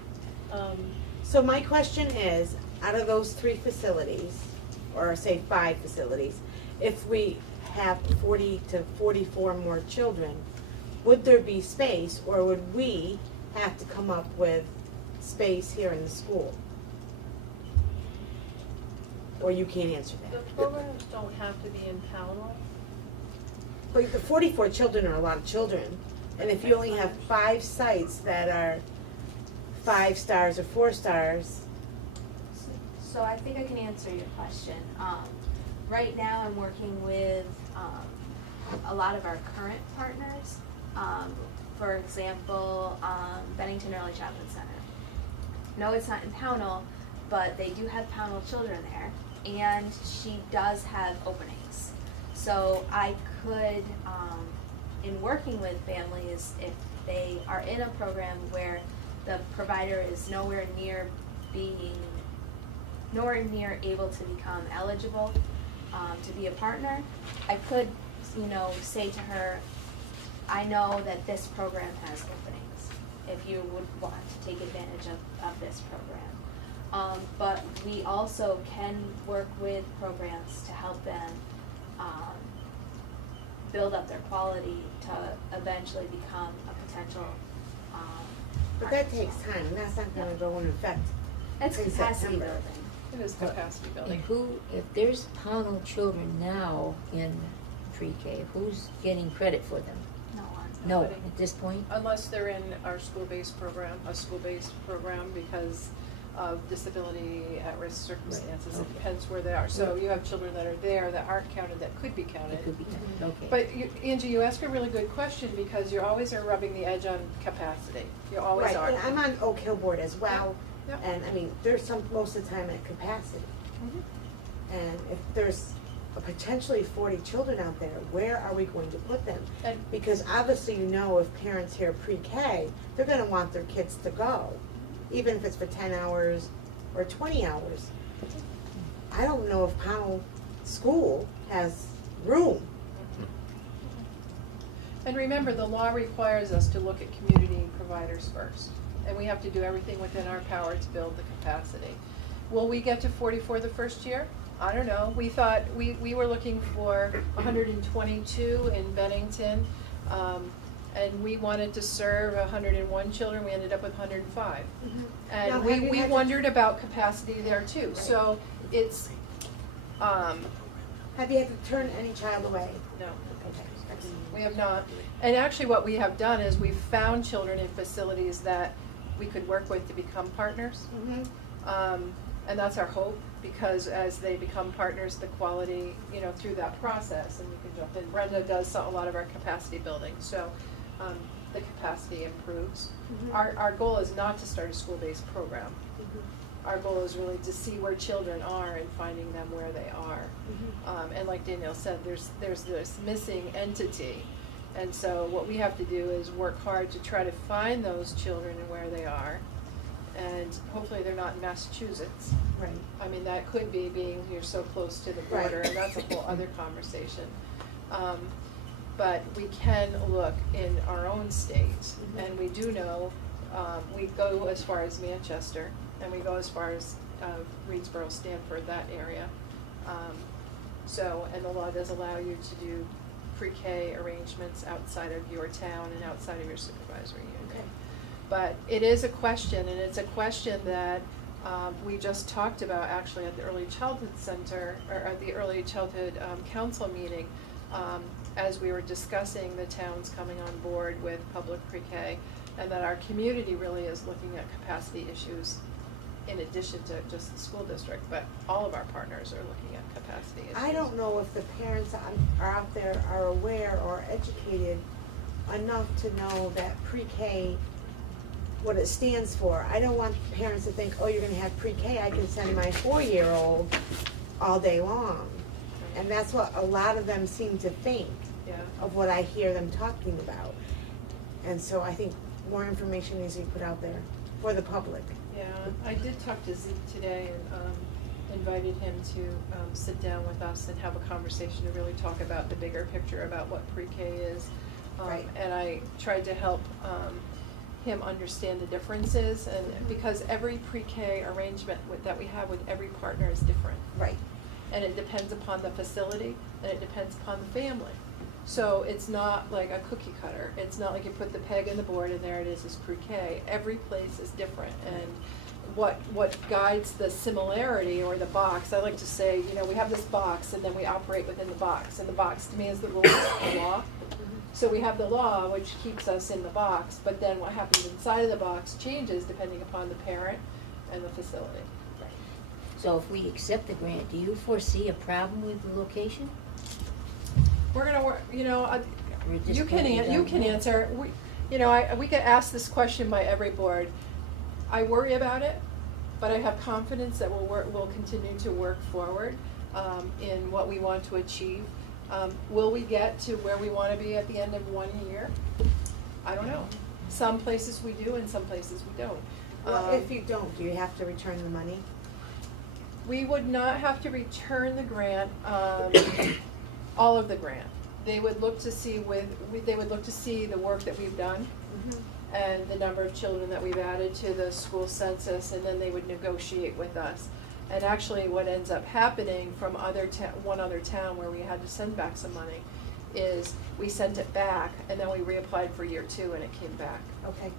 So my question is, out of those 3 facilities, or say 5 facilities, if we have 40 to 44 more children, would there be space, or would we have to come up with space here in the school? Or you can't answer the that? programs don't have to be in Pownal. But the 44 children are a lot of children, and if you only have 5 sites that are 5 stars or 4 stars, So I think I can answer your question. Right now, I'm working with a lot of our current partners. For example, Bennington Early Childhood Center. No, it's not in Pownal, but they do have Pownal children there, and she does have openings. So I could, in working with families, if they are in a program where the provider is nowhere near able to become eligible to be a partner, I could, say to her, I know that this program has openings, if you would want to take advantage of this program. But we also can work with programs to help them build up their quality to eventually become a potential but partner that as takes well. time, and that's not gonna go in effect. It's in capacity September. building. It is capacity building. And if there's Pownal children now in pre-K, who's getting credit for them? No one. No, Nobody. at this point? Unless they're in our school-based program, because of disability, at-risk circumstances. Right, It okay. depends where they are. So you have children that are there that aren't counted, that could be counted. It could be done, okay. But Angie, you ask a really good question, because you always are rubbing the edge on capacity. You always are. Right, and I'm on Oak Hill Board as well, Yep. and I mean, there's some, most of the time at capacity. Mhm. And if there's potentially 40 children out there, where are we going to put them? And Because obviously if parents hear pre-K, they're gonna want their kids to go, even if it's for 10 hours or 20 hours. I don't know if Pownal School has room. And remember, the law requires us to look at community providers first, and we have to do everything within our power to build the capacity. Will we get to 44 the first year? I don't know. We thought, we were looking for 122 in Bennington, and we wanted to serve 101 children. We ended up with 105. Now, And have we you had to- wondered about capacity there too. So it's, Have you had to turn any child away? no. Okay. We have not. And actually what we have done is we've found children in facilities that we could work with to become partners. Mhm. And that's our hope, because as they become partners, the quality, through that process, and you can jump in, Brenda does a lot of our capacity building, so the capacity improves. Mhm. Our goal is not to start a school-based program. Mhm. Our goal is really to see where children are and finding them where they are. Mhm. And like Danielle said, there's this missing entity. And so what we have to do is work hard to try to find those children and where they are. And hopefully they're not in Massachusetts. Right. I mean, that could be being you're so close to the Right. border, and that's a whole other conversation. But we can look in our own state, Mhm. and we do know, we go as far as Manchester, and we go as far as Reedsboro, Stanford, that area. And the law does allow you to do pre-K arrangements outside of your town and outside of your supervisory unit. Okay. But it is a question, and it's a question that We just talked about actually at the Early Childhood Center, or at the Early Childhood Council meeting, as we were discussing the towns coming on board with public pre-K, and that our community really is looking at capacity issues in addition to just the school district, but all of our partners are looking at capacity issues. I don't know if the parents are out there are aware or educated enough to know that pre-K, what it stands for. I don't want parents to think, oh, you're gonna have pre-K, I can send my 4-year-old all day long. And that's what a lot of them seem to think Yeah. of what I hear them talking about. And so I think more information needs to be put out there for the public. Yeah, I did talk to Zeke today and invited him to sit down with us and have a conversation to really talk about the bigger picture about what pre-K is. Right. And I tried to help him understand the differences, and because every pre-K arrangement that we have with every partner is different. Right. And it depends upon the facility, and it depends upon the family. So it's not like a cookie cutter. It's not like you put the peg in the board and there it is pre-K. Every place is different, and what guides the similarity or the box, I like to say, you know, we have this box and then we operate within the box, and the box to me is the rules, the law. So we have the law, which keeps us in the box, but then what happens inside of the box changes depending upon the parent and the facility. So if we accept the grant, do you foresee a problem with the location? We're gonna work, you know, We're just you can, gonna you go can ahead. answer, we get asked this question by every board. I worry about it, but I have confidence that we'll continue to work forward, in what we want to achieve. Will we get to where we wanna be at the end of 1 year? I don't know. Some places we do and some places we don't. Well, if you don't, do you have to return the money? We would not have to return the grant, all of the grant. They would look to see they would look to see the work that we've done and the number of children that we've added to the school census, and then they would negotiate with us. And actually what ends up happening from one other town where we had to send back some money is we sent it back and then we reapplied for year 2 and it came back. Okay.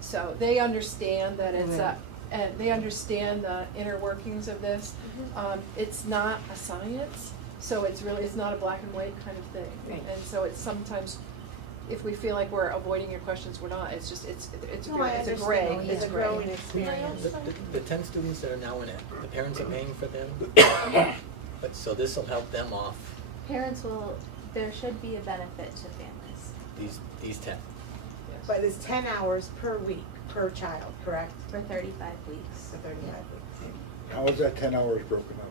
So they understand that it's Right. and they understand the inner workings of this. It's not a science, so it's not a black and white kind of thing. Right. And so it's sometimes, if we feel like we're avoiding your questions, we're not. It's just, it's No, I a understand. gray. It's a gray. growing experience. The 10 students that are now in it, the parents are paying for them, but so this will help them off, There should be a benefit to families these 10. Yes. But it's 10 hours per week, per child, correct? for 35 weeks. For 35 weeks. How is that 10 hours broken up?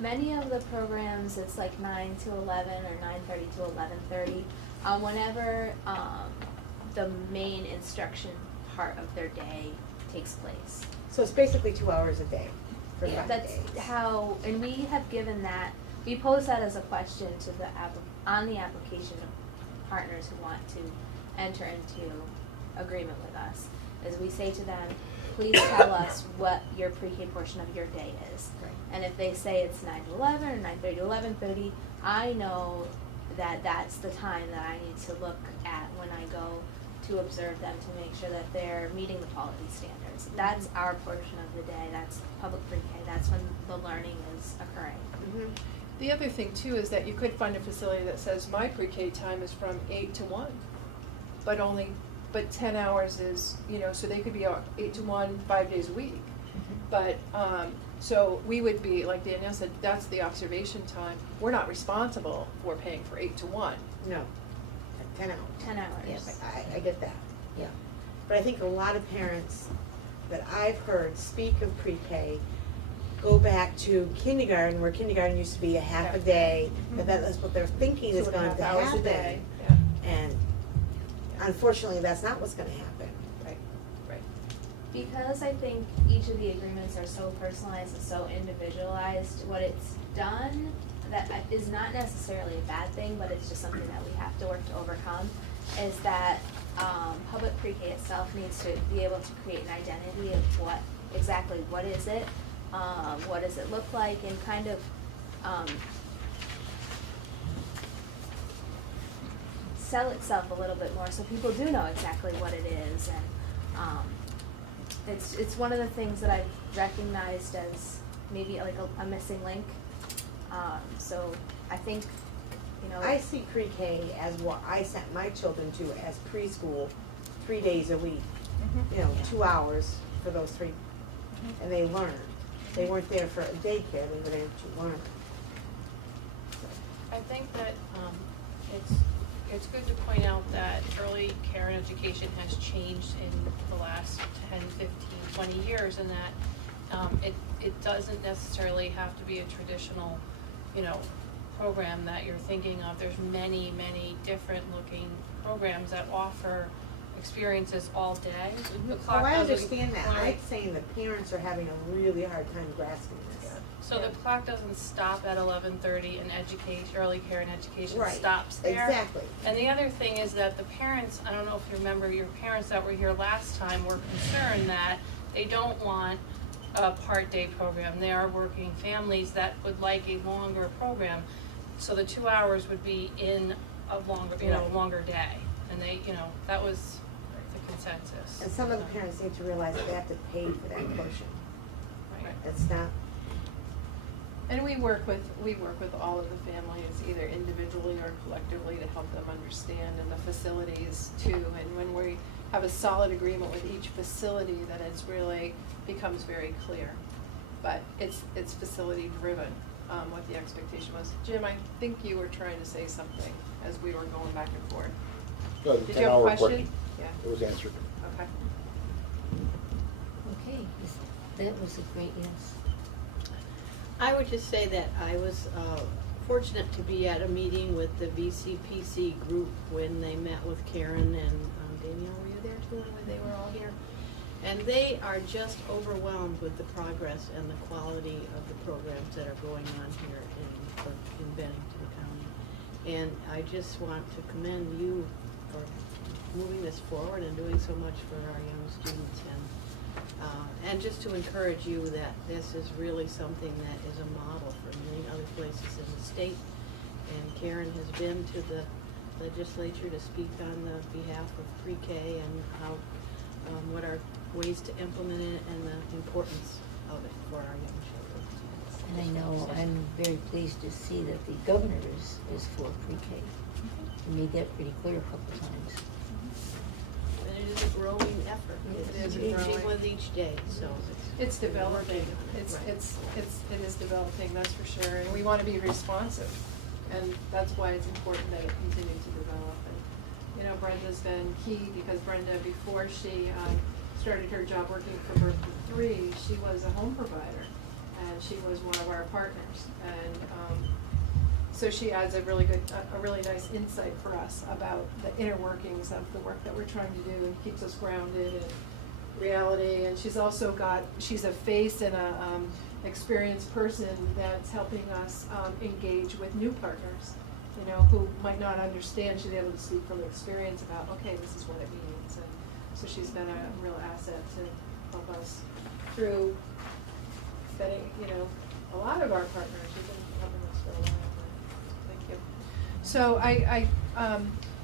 Many of the programs, it's like 9 to 11 or 9:30 to 11:30. Whenever the main instruction part of their day takes place. So it's basically 2 hours a day for 5 That's days. how, and we have given that, we pose that as a question to on the application of partners who want to enter into agreement with us. As we say to them, please tell us what your pre-K portion of your day is. Right. And if they say it's 9 to 11 or 9:30 to 11:30, I know that that's the time that I need to look at when I go to observe them to make sure that they're meeting the quality standards. That's our portion of the day, that's public pre-K, that's when the learning is occurring. Mhm. The other thing too is that you could find a facility that says my pre-K time is from 8 to 1, but 10 hours is, so they could be 8 to 1, 5 days a week. But, so we would be, like Danielle said, that's the observation time. We're not responsible for paying for 8 to 1. No, 10 hours. 10 hours. Yes. I get that. Yeah. But I think a lot of parents that I've heard speak of pre-K go back to kindergarten, where kindergarten used to be a half a day, but that's what they're thinking is 2.5 going to hours a happen. day. Yeah. And unfortunately, that's not what's gonna happen. Right. Because I think each of the agreements are so personalized and so individualized, what it's done, that is not necessarily a bad thing, but it's just something that we have to work to overcome, is that public pre-K itself needs to be able to create an identity of what is it, what does it look like, and kind of sell itself a little bit more so people do know exactly what it is. And it's one of the things that I've recognized as maybe like a missing link. So I think, you know. I see pre-K as what I sent my children to as preschool, 3 days a week. You know, 2 hours for those three, and they learn. They weren't there for daycare, they were there to learn. I think that it's good to point out that early care and education has changed in the last 10, 15, 20 years, and that it doesn't necessarily have to be a traditional, you know, program that you're thinking of. There's many, many different looking programs that offer experiences all day. The Oh, clock I doesn't understand that. quite- I'm saying the parents are having a really hard time grasping this. So the clock doesn't stop at 11:30 and early care and education Right. stops there. Exactly. And the other thing is that the parents, I don't know if you remember, your parents that were here last time were concerned that they don't want a part-day program. They are working families that would like a longer program. So the 2 hours would be in a longer, Right. longer day. And they, that was the consensus. And some of the parents need to realize that they have to pay for that portion. Right. It's not, And we work with all of the families, either individually or collectively, to help them understand, and the facilities too. And when we have a solid agreement with each facility, then it's really becomes very clear. But it's facility driven, what the expectation was. Jim, I think you were trying to say something as we were going back and forth. No, the Did you have a 10-hour question? Yeah, It was answered. okay. Okay, that was a great yes. I would just say that I was fortunate to be at a meeting with the VCPC group when they met with Karen and Danielle. Were you there too when they were all here? And they are just overwhelmed with the progress and the quality of the programs that are going on here in Bennington County. And I just want to commend you for moving this forward and doing so much for our young students, and just to encourage you that this is really something that is a model for many other places in the state. And Karen has been to the legislature to speak on the behalf of pre-K and how, what are ways to implement it and the importance of it for our young children. And I know, I'm very pleased to see that the governor is for pre-K. He made that pretty clear a couple times. And it is a growing effort. It It is is changing growing. with each day, so It's developing, it is developing, that's for sure, and we want to be responsive. And that's why it's important that it continue to develop. And, Brenda's been key, because Brenda, before she started her job working for Birth to 3, she was a home provider, and she was one of our partners. And so she adds a really nice insight for us about the inner workings of the work that we're trying to do, and keeps us grounded in reality. And she's also she's a face and a experienced person that's helping us engage with new partners, who might not understand. She's able to speak from experience about, okay, this is what it means. And so she's been a real asset to help us through setting, a lot of our partners. She's been helping us for a while. Thank you. So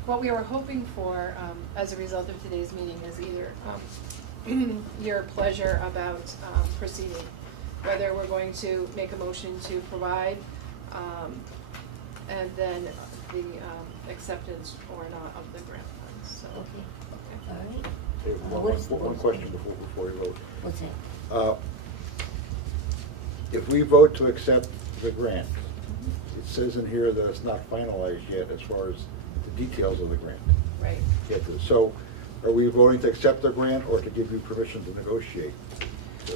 what we were hoping for as a result of today's meeting is either your pleasure about proceeding, whether we're going to make a motion to provide, and then the acceptance or not of the grant funds. So, Okay, all right. Okay, What is the one vote? question before we vote. What's that? If we vote to accept the grant, it says in here that it's not finalized yet as far as the details of the grant. right. So are we voting to accept the grant or to give you permission to negotiate?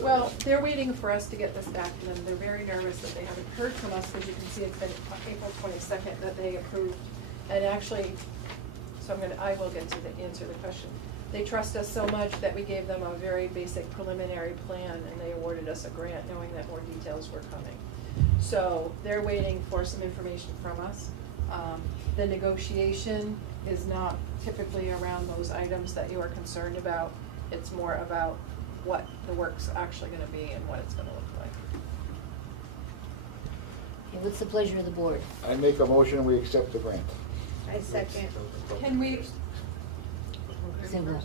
Well, they're waiting for us to get this back to them. They're very nervous that they haven't heard from us, because you can see it's been April 22nd that they approved. And actually, so I will get to answer the question. They trust us so much that we gave them a very basic preliminary plan, and they awarded us a grant knowing that more details were coming. So they're waiting for some information from us. The negotiation is not typically around those items that you are concerned about. It's more about what the work's actually gonna be and what it's gonna look like. Okay, what's the pleasure of the board? I make a motion, we accept the grant. I second. Can we, Say what?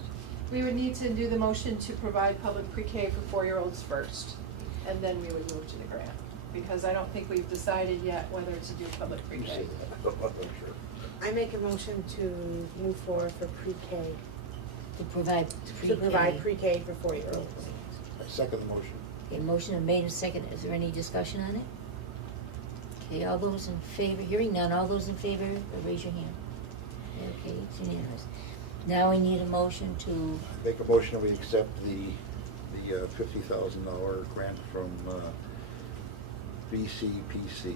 We would need to do the motion to provide public pre-K for 4-year-olds first, and then we would move to the grant. Because I don't think we've decided yet whether to do public pre-K. I make a motion to move forward for pre-K, To provide to provide pre-K for 4-year-olds. I second the motion. Okay, motion is made and seconded. Is there any discussion on it? Okay, all those in favor, hearing none, all those in favor, raise your hand. Okay, it's unanimous. Now we need a motion to, Make a motion that we accept the $50,000 grant from VCPC.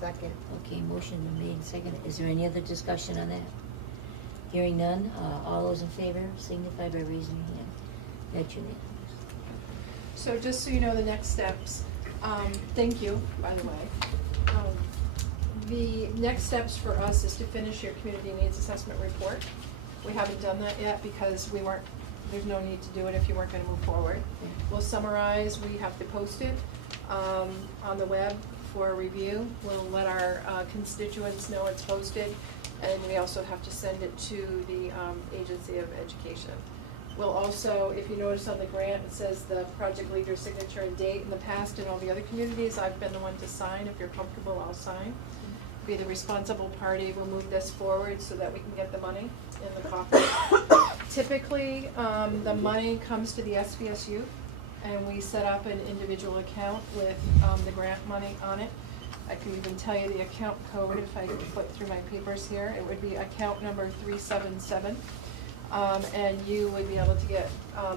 Second. okay, motion been made and seconded. Is there any other discussion on that? Hearing none, all those in favor signify by raising your hand. That's unanimous. So just so you know the next steps, thank you, by the way. The next steps for us is to finish your community needs assessment report. We haven't done that yet because there's no need to do it if you weren't gonna move forward. We'll summarize, we have to post it on the web for review. We'll let our constituents know it's posted, and we also have to send it to the Agency of Education. We'll also, if you notice on the grant, it says the project leader's signature and date. In the past, in all the other communities, I've been the one to sign. If you're comfortable, I'll sign. Be the responsible party. We'll move this forward so that we can get the money in the coffers. Typically, the money comes to the SVSU, and we set up an individual account with the grant money on it. I can even tell you the account code if I flip through my papers here. It would be account number 377. And you would be able to get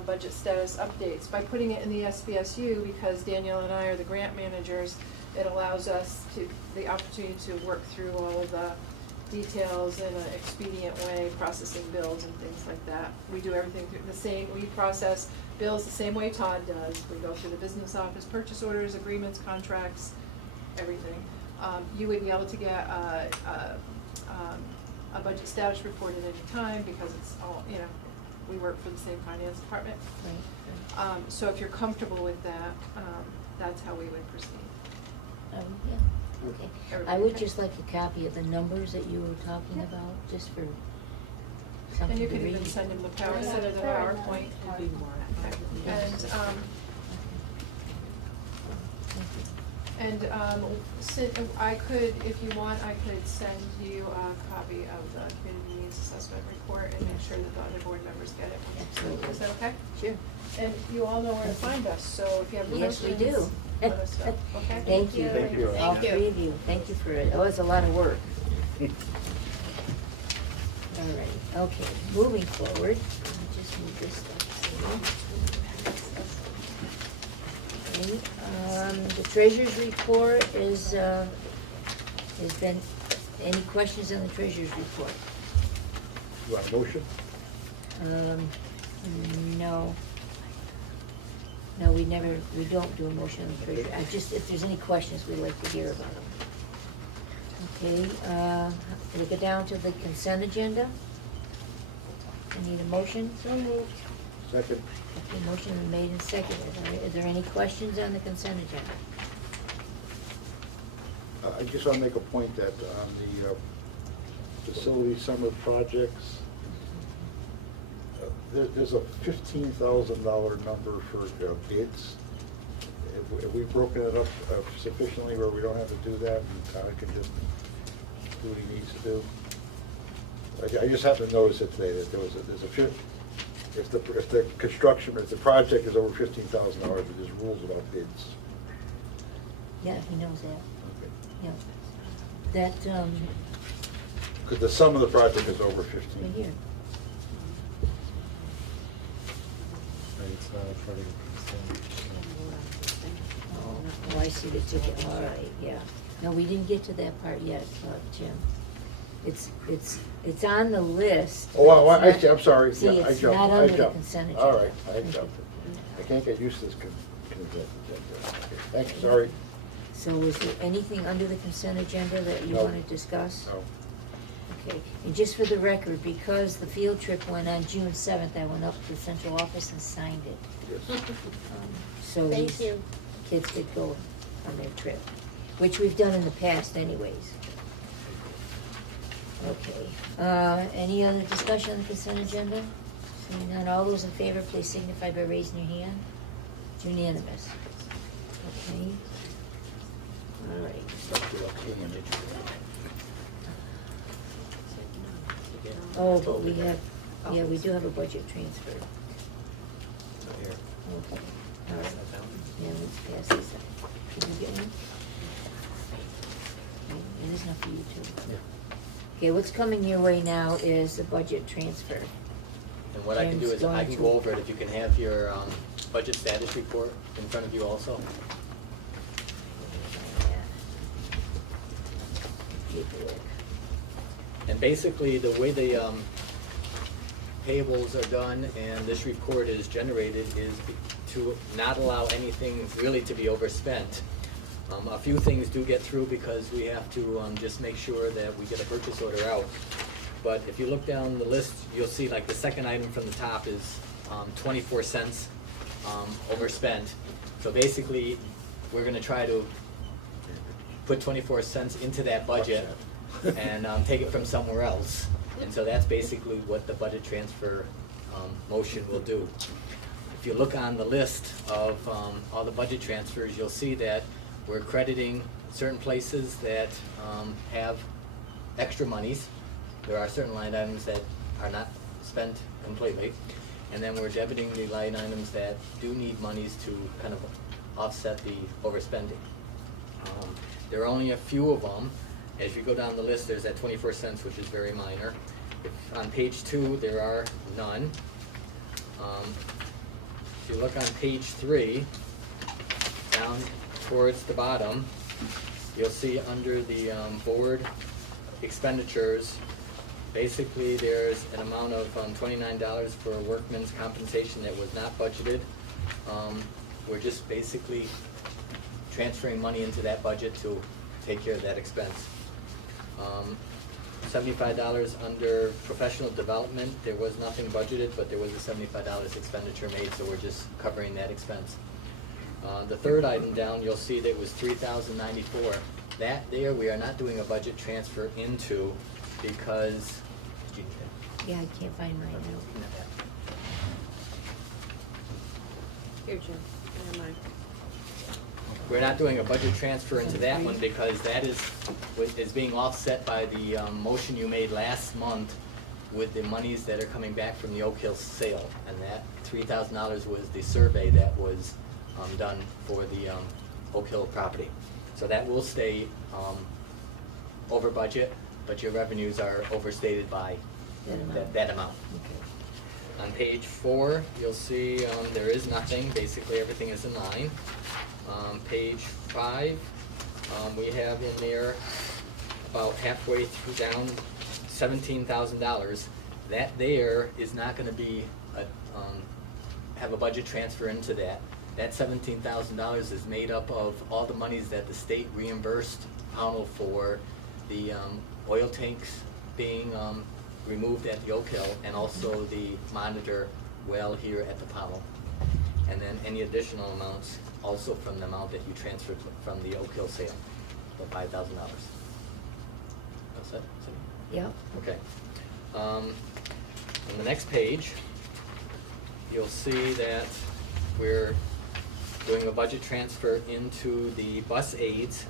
budget status updates. By putting it in the SVSU, because Danielle and I are the grant managers, it allows us the opportunity to work through all of the details in an expedient way, processing bills and things like that. We do everything through the same, we process bills the same way Todd does. We go through the business office, purchase orders, agreements, contracts, everything. You would be able to get a budget status report at any time because it's all, we work for the same finance department. Right. So if you're comfortable with that, that's how we would proceed. Yeah, okay. I would just like a copy of the numbers that you were talking about, just for something And you to could read. even send them the PowerPoint. And, I could, if you want, I could send you a copy of the community needs assessment report and make sure that the other board members get it. Absolutely. Is that okay? Sure. And you all know where to find us, so if you have Yes, questions. we do. Let us know, okay? Thank you. Thank you. All three of you, thank you for it. Oh, it's a lot of work. All right, okay, moving forward, let me just move this stuff. Okay, the treasurer's report has been, any questions on the treasurer's report? You want a motion? No. No, we don't do a motion on the treasurer. If there's any questions, we'd like to hear about them. Okay, we'll go down to the consent agenda. I need a motion. So moved. Second. Okay, motion is made and seconded. Are there any questions on the consent agenda? I just want to make a point that on the facility summer projects, there's a $15,000 number for bids. Have we broken it up sufficiently where we don't have to do that and Todd can just do what he needs to do? I just happened to notice it today that if the construction, if the project is over $15,000, there's rules about bids. Yeah, he knows that, Okay. yeah. That, Because the sum of the project is over 15. right here. Oh, I see the ticket, all right, yeah. No, we didn't get to that part yet, Jim. It's on the list. Oh, but I it's see, not- I'm sorry. See, Yeah, I it's jumped. not I under the jumped. consent agenda. All right, I jumped. I can't get used to this consent agenda. Okay, thank you, sorry. So is there anything under the consent agenda that you No. want to discuss? No. Okay, and just for the record, because the field trip went on June 7th, I went up to the central office and signed it. Yes. So Thank these you. kids could go on their trip, which we've done in the past anyways. Okay, any other discussion on the consent agenda? Seeing none, all those in favor, please signify by raising your hand. It's unanimous. Okay. All right. Oh, but we have, yeah, we do have a budget transfer. Here. Okay, all right. Yeah, let's pass this up. Can you get one? Okay, and there's enough for you too. Yeah. Okay, what's coming your way now is the budget transfer. And what I can do Jim's is I going can to- go over it, if you can have your budget status report in front of you also. Paperwork. And basically, the way the payables are done and this report is generated is to not allow anything really to be overspent. A few things do get through because we have to just make sure that we get a purchase order out. But if you look down the list, you'll see like the second item from the top is 24 cents overspent. So basically, we're gonna try to put 24 cents into that budget and take it from somewhere else. And so that's basically what the budget transfer motion will do. If you look on the list of all the budget transfers, you'll see that we're crediting certain places that have extra monies. There are certain line items that are not spent completely. And then we're debiting the line items that do need monies to kind of offset the overspending. There are only a few of them. As you go down the list, there's that 24 cents, which is very minor. On page 2, there are none. If you look on page 3, down towards the bottom, you'll see under the board expenditures, basically there's an amount of $29 for workman's compensation that was not budgeted. We're just basically transferring money into that budget to take care of that expense. $75 under professional development. There was nothing budgeted, but there was a $75 expenditure made, so we're just covering that expense. The third item down, you'll see that it was $3,094. That there, we are not doing a budget transfer into because, did you need that? Yeah, I can't find mine now. Here, Jim, never mind. We're not doing a budget transfer into that one because that is being offset by the motion you made last month with the monies that are coming back from the Oak Hill sale. And that $3,000 was the survey that was done for the Oak Hill property. So that will stay over budget, but your revenues are overstated by that amount. Okay. On page 4, you'll see there is nothing. Basically, everything is in line. Page 5, we have in there about halfway through down $17,000. That there is not going to be have a budget transfer into that. That $17,000 is made up of all the monies that the state reimbursed Pownal for the oil tanks being removed at the Oak Hill, and also the monitor well here at the Pownal. And then any additional amounts also from the amount that you transferred from the Oak Hill sale, the $5,000. That's it? Yep. Okay. On the next page, you'll see that we're doing a budget transfer into the bus aids.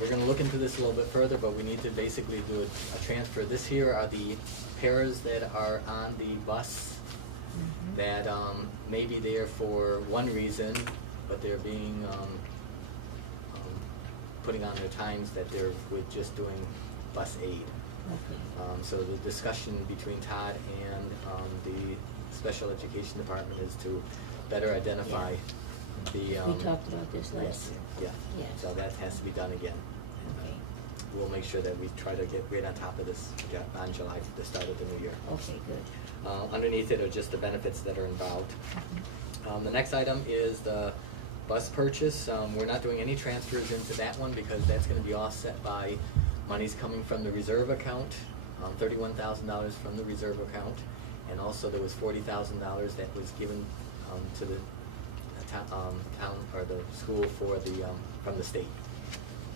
We're going to look into this a little bit further, but we need to basically do a transfer. This here are the pairs that are on the bus that may be there for one reason, but they're being putting on their times that they're with just doing bus aid. Okay. So the discussion between Todd and the special education department is to better identify the. We talked about this last year. Yeah, Yes. so that has to be done again. Okay. We'll make sure that we try to get right on top of this on July, the start of the new year. Okay, good. Underneath it are just the benefits that are involved. The next item is the bus purchase. We're not doing any transfers into that one because that's gonna be offset by monies coming from the reserve account, $31,000 from the reserve account. And also there was $40,000 that was given to the town or the school for the from the state.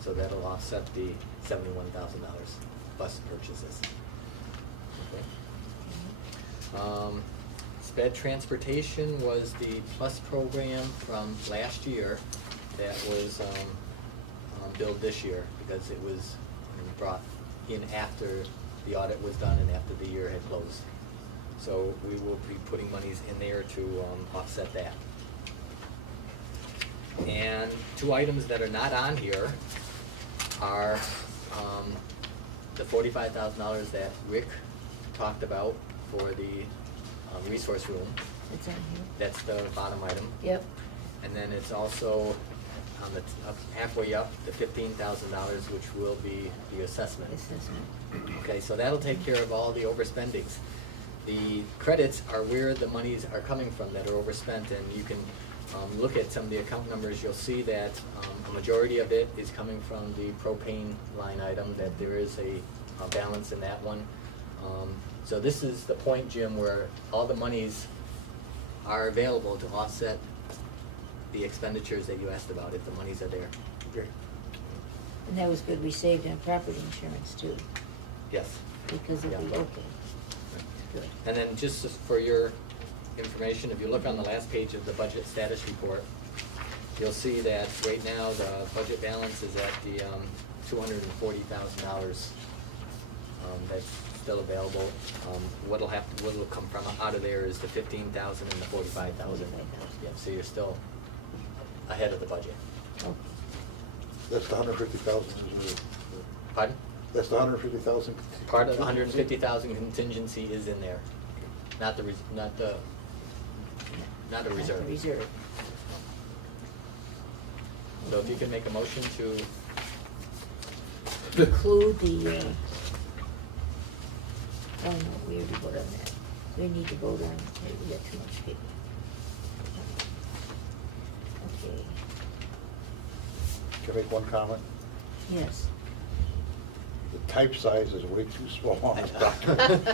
So that'll offset the $71,000 bus purchases. Okay. Sped transportation was the plus program from last year that was billed this year because it was brought in after the audit was done and after the year had closed. So we will be putting monies in there to offset that. And two items that are not on here are the $45,000 that Rick talked about for the resource room. It's on here. That's the bottom item. Yep. And then it's also on the halfway up, the $15,000, which will be the assessment. Okay, so that'll take care of all the overspendings. The credits are where the monies are coming from that are overspent, and you can look at some of the account numbers. You'll see that a majority of it is coming from the propane line item, that there is a balance in that one. So this is the point, Jim, where all the monies are available to offset the expenditures that you asked about, if the monies are there. And that was good, we saved on property insurance too, Yes. because of Yeah. the, okay. Good. And then just for your information, if you look on the last page of the budget status report, you'll see that right now the budget balance is at the $240,000 that's still available. What'll come from out of there is the $15,000 and the $45,000. Yeah, so you're still ahead of the budget. Okay. That's the 150,000. Pardon? That's the 150,000. Part of the 150,000 contingency is in there, not the reserve. Not the reserve. So if you can make a motion to Include the, oh no, we already voted on that. We need to vote on, maybe we got too much paper. Okay, Can I make one comment? yes. The type size is way too small on this document.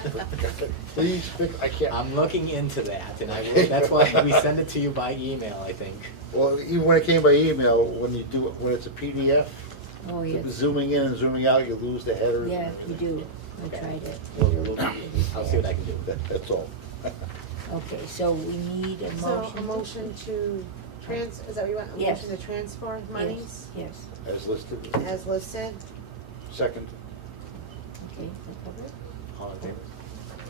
Please fix, I can't. I'm looking into that, and that's why we send it to you by email, I think. Well, even when it came by email, when it's a PDF, Oh, yes. zooming in and zooming out, you lose the header. Yeah, you do. I tried it. I'll see what I can do. That's all. Okay, so we need a So motion. a motion to is that what you want? A Yes. motion to transfer monies Yes, As listed. as listed? Second. okay, that cover it? All in favor?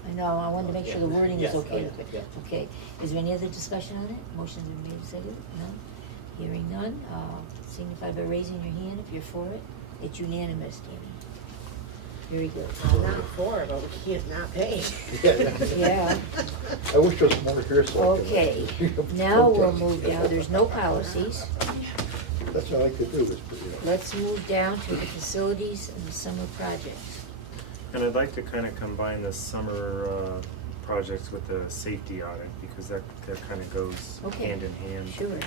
I know, I wanted to make sure the wording is Yes, okay. oh, yeah. Okay, is there any other discussion on it? Motion's been made and seconded, none? Hearing none, signify by raising your hand if you're for it. It's unanimous, Tammy. Very good. I'm not for it, but we can't not pay. Yeah. I wish there was more here so I could- Okay, now we'll move down, there's no policies. That's what I like to do, is, you know. Let's move down to the facilities and the summer projects. And I'd like to kind of combine the summer projects with the safety audit, because that kind of goes Okay. hand in hand. Sure.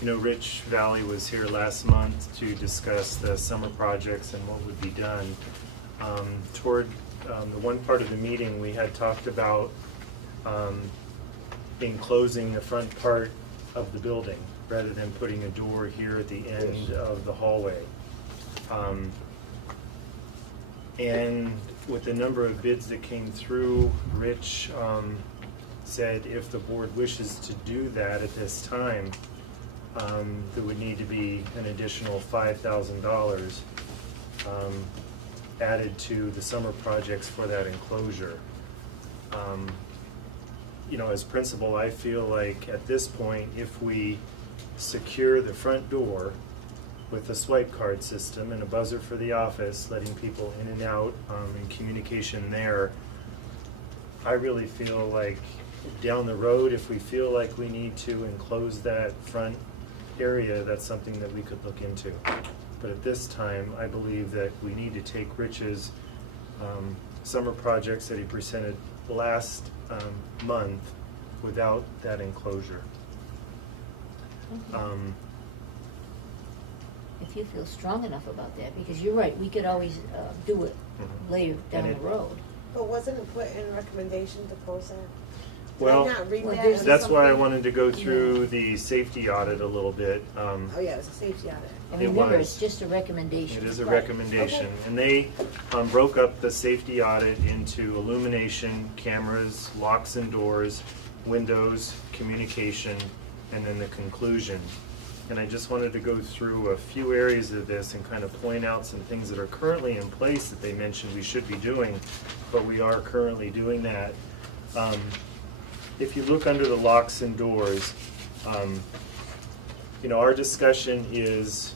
You know, Rich Valley was here last month to discuss the summer projects and what would be done. Toward the one part of the meeting, we had talked about enclosing the front part of the building rather than putting a door here at the end of the hallway. And with the number of bids that came through, Rich said if the board wishes to do that at this time, there would need to be an additional $5,000 added to the summer projects for that enclosure. You know, as principal, I feel like at this point, if we secure the front door with a swipe card system and a buzzer for the office, letting people in and out and communication there, I really feel like down the road, if we feel like we need to enclose that front area, that's something that we could look into. But at this time, I believe that we need to take Rich's summer projects that he presented last month without that enclosure. If you feel strong enough about that, because you're right, we could always do it later down the road. But wasn't it put in recommendation to close that? Well, Did I not read well, that? there's- or that's why I something? wanted to go through the safety audit a little bit. Oh, yeah, it's a safety audit. And It remember, was. it's just a recommendation. It is a Right. recommendation, Okay. and they broke up the safety audit into illumination, cameras, locks and doors, windows, communication, and then the conclusion. And I just wanted to go through a few areas of this and kind of point out some things that are currently in place that they mentioned we should be doing, but we are currently doing that. If you look under the locks and doors, our discussion is,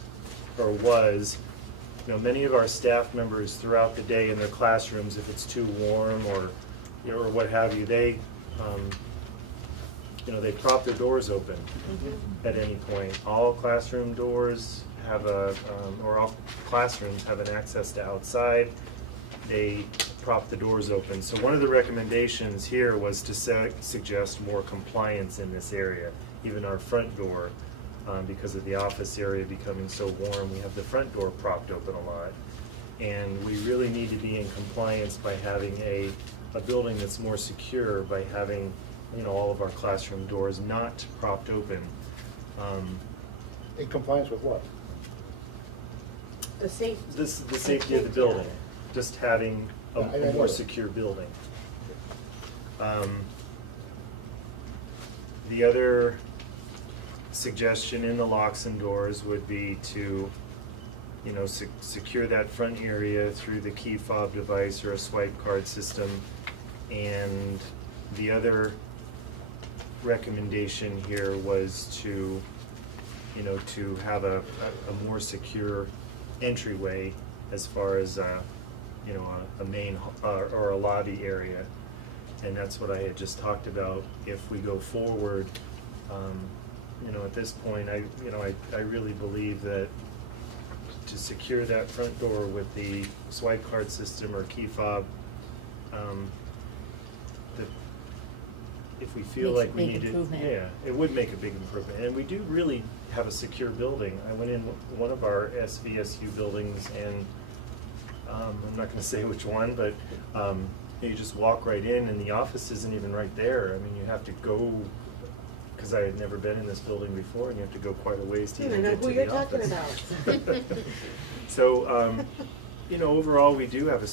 or was, many of our staff members throughout the day in their classrooms, if it's too warm or what have you, they prop their doors open at any point. All classroom doors have or all classrooms have an access to outside. They prop the doors open. So one of the recommendations here was to suggest more compliance in this area, even our front door. Because of the office area becoming so warm, we have the front door propped open a lot. And we really need to be in compliance by having a building that's more secure, by having all of our classroom doors not propped open. In compliance with what? The safety. The safety of the building, just having I a know more that. secure building. The other suggestion in the locks and doors would be to, secure that front area through the key fob device or a swipe card system. And the other recommendation here was to have a more secure entryway as far as a main or a lobby area. And that's what I had just talked about. If we go forward, at this point, I really believe that to secure that front door with the swipe card system or key fob, that if we feel Makes a like we big need to, improvement. yeah, it would make a big improvement. And we do really have a secure building. I went in one of our SVSU buildings, and I'm not going to say which one, but you just walk right in, and the office isn't even right there. I mean, you have to go, because I had never been in this building before, and you have to go quite a ways to I even know get to who the you're talking office. So, overall, we do have a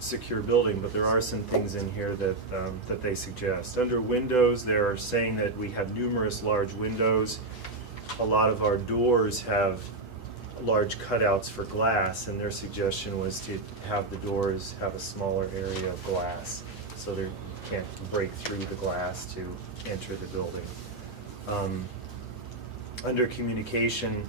secure building, but there are some things in here that they suggest. Under windows, they're saying that we have numerous large windows. A lot of our doors have large cutouts for glass, and their suggestion was to have the doors have a smaller area of glass, so they can't break through the glass to enter the building. Under communication,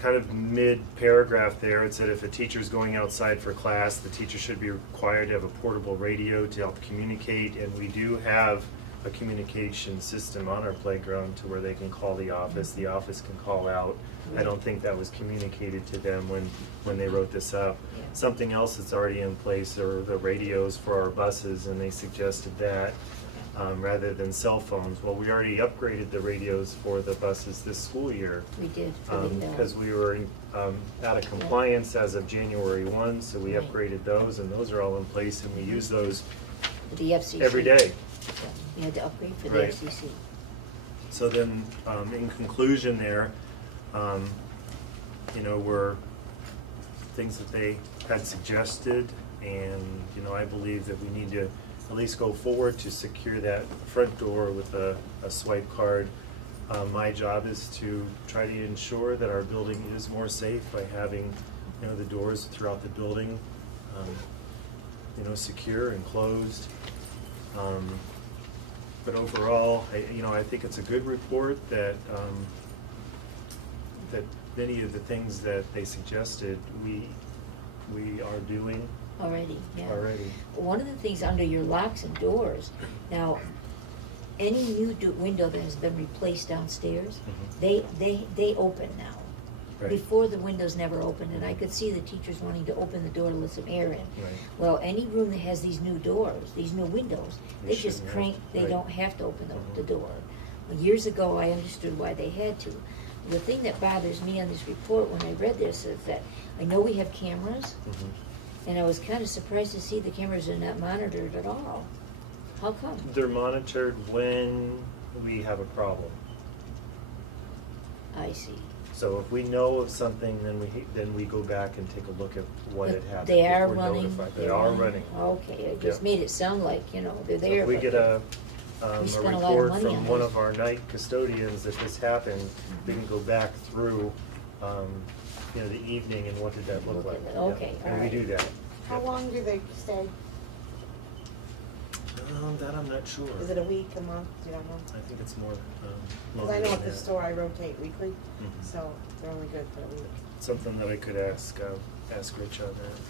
kind of mid-paragraph there, it said if a teacher's going outside for class, the teacher should be required to have a portable radio to help communicate, and we do have a communication system on our playground to where they can call the office can call out. I don't think that was communicated to them when they wrote this up. Yeah. Something else that's already in place are the radios for our buses, and they suggested that rather than cell phones. Well, we already upgraded the radios for the buses this school year. We did, for the Because we were out of compliance as of January 1, so we Right. upgraded those, and those are all in place, and we use those the FCC. every day. Yeah, we had to upgrade for the Right. FCC. So then, in conclusion there, were things that they had suggested, and, I believe that we need to at least go forward to secure that front door with a swipe card. My job is to try to ensure that our building is more safe by having, the doors throughout the building, secure and closed. But overall, I think it's a good report that that many of the things that they suggested, we are doing Already, yeah. already. One of the things under your locks and doors, now, any new window that has been replaced downstairs, they open now. Right. Before, the windows never opened, and I could see the teachers wanting to open the door to let some air in. Right. Well, any room that has these new doors, these new windows, They they just shouldn't crank, have- they right. don't have to open the Mhm. door. Well, years ago, I understood why they had to. The thing that bothers me on this report when I read this is that I know we have cameras, Mhm. and I was kind of surprised to see the cameras are not monitored at all. How come? They're monitored when we have a problem. I see. So if we know of something, then we go back and take a look at what had But happened. they if are we're running? notified. They they're are running. Okay, it just Yeah. made it sound like, they're So there. if we but get they're- a spent a lot of report money from on one this. of our night custodians that this happened, we can go back through, the evening and what did that look Look like. at it. Yeah. Okay, And we alright. do that. How long do they stay? That I'm not sure. Is it a week, a month? You don't know? I think it's more, Because I longer know than at the that. store I rotate weekly, Mhm. so they're only good for a week. Something that I could ask Rich on that.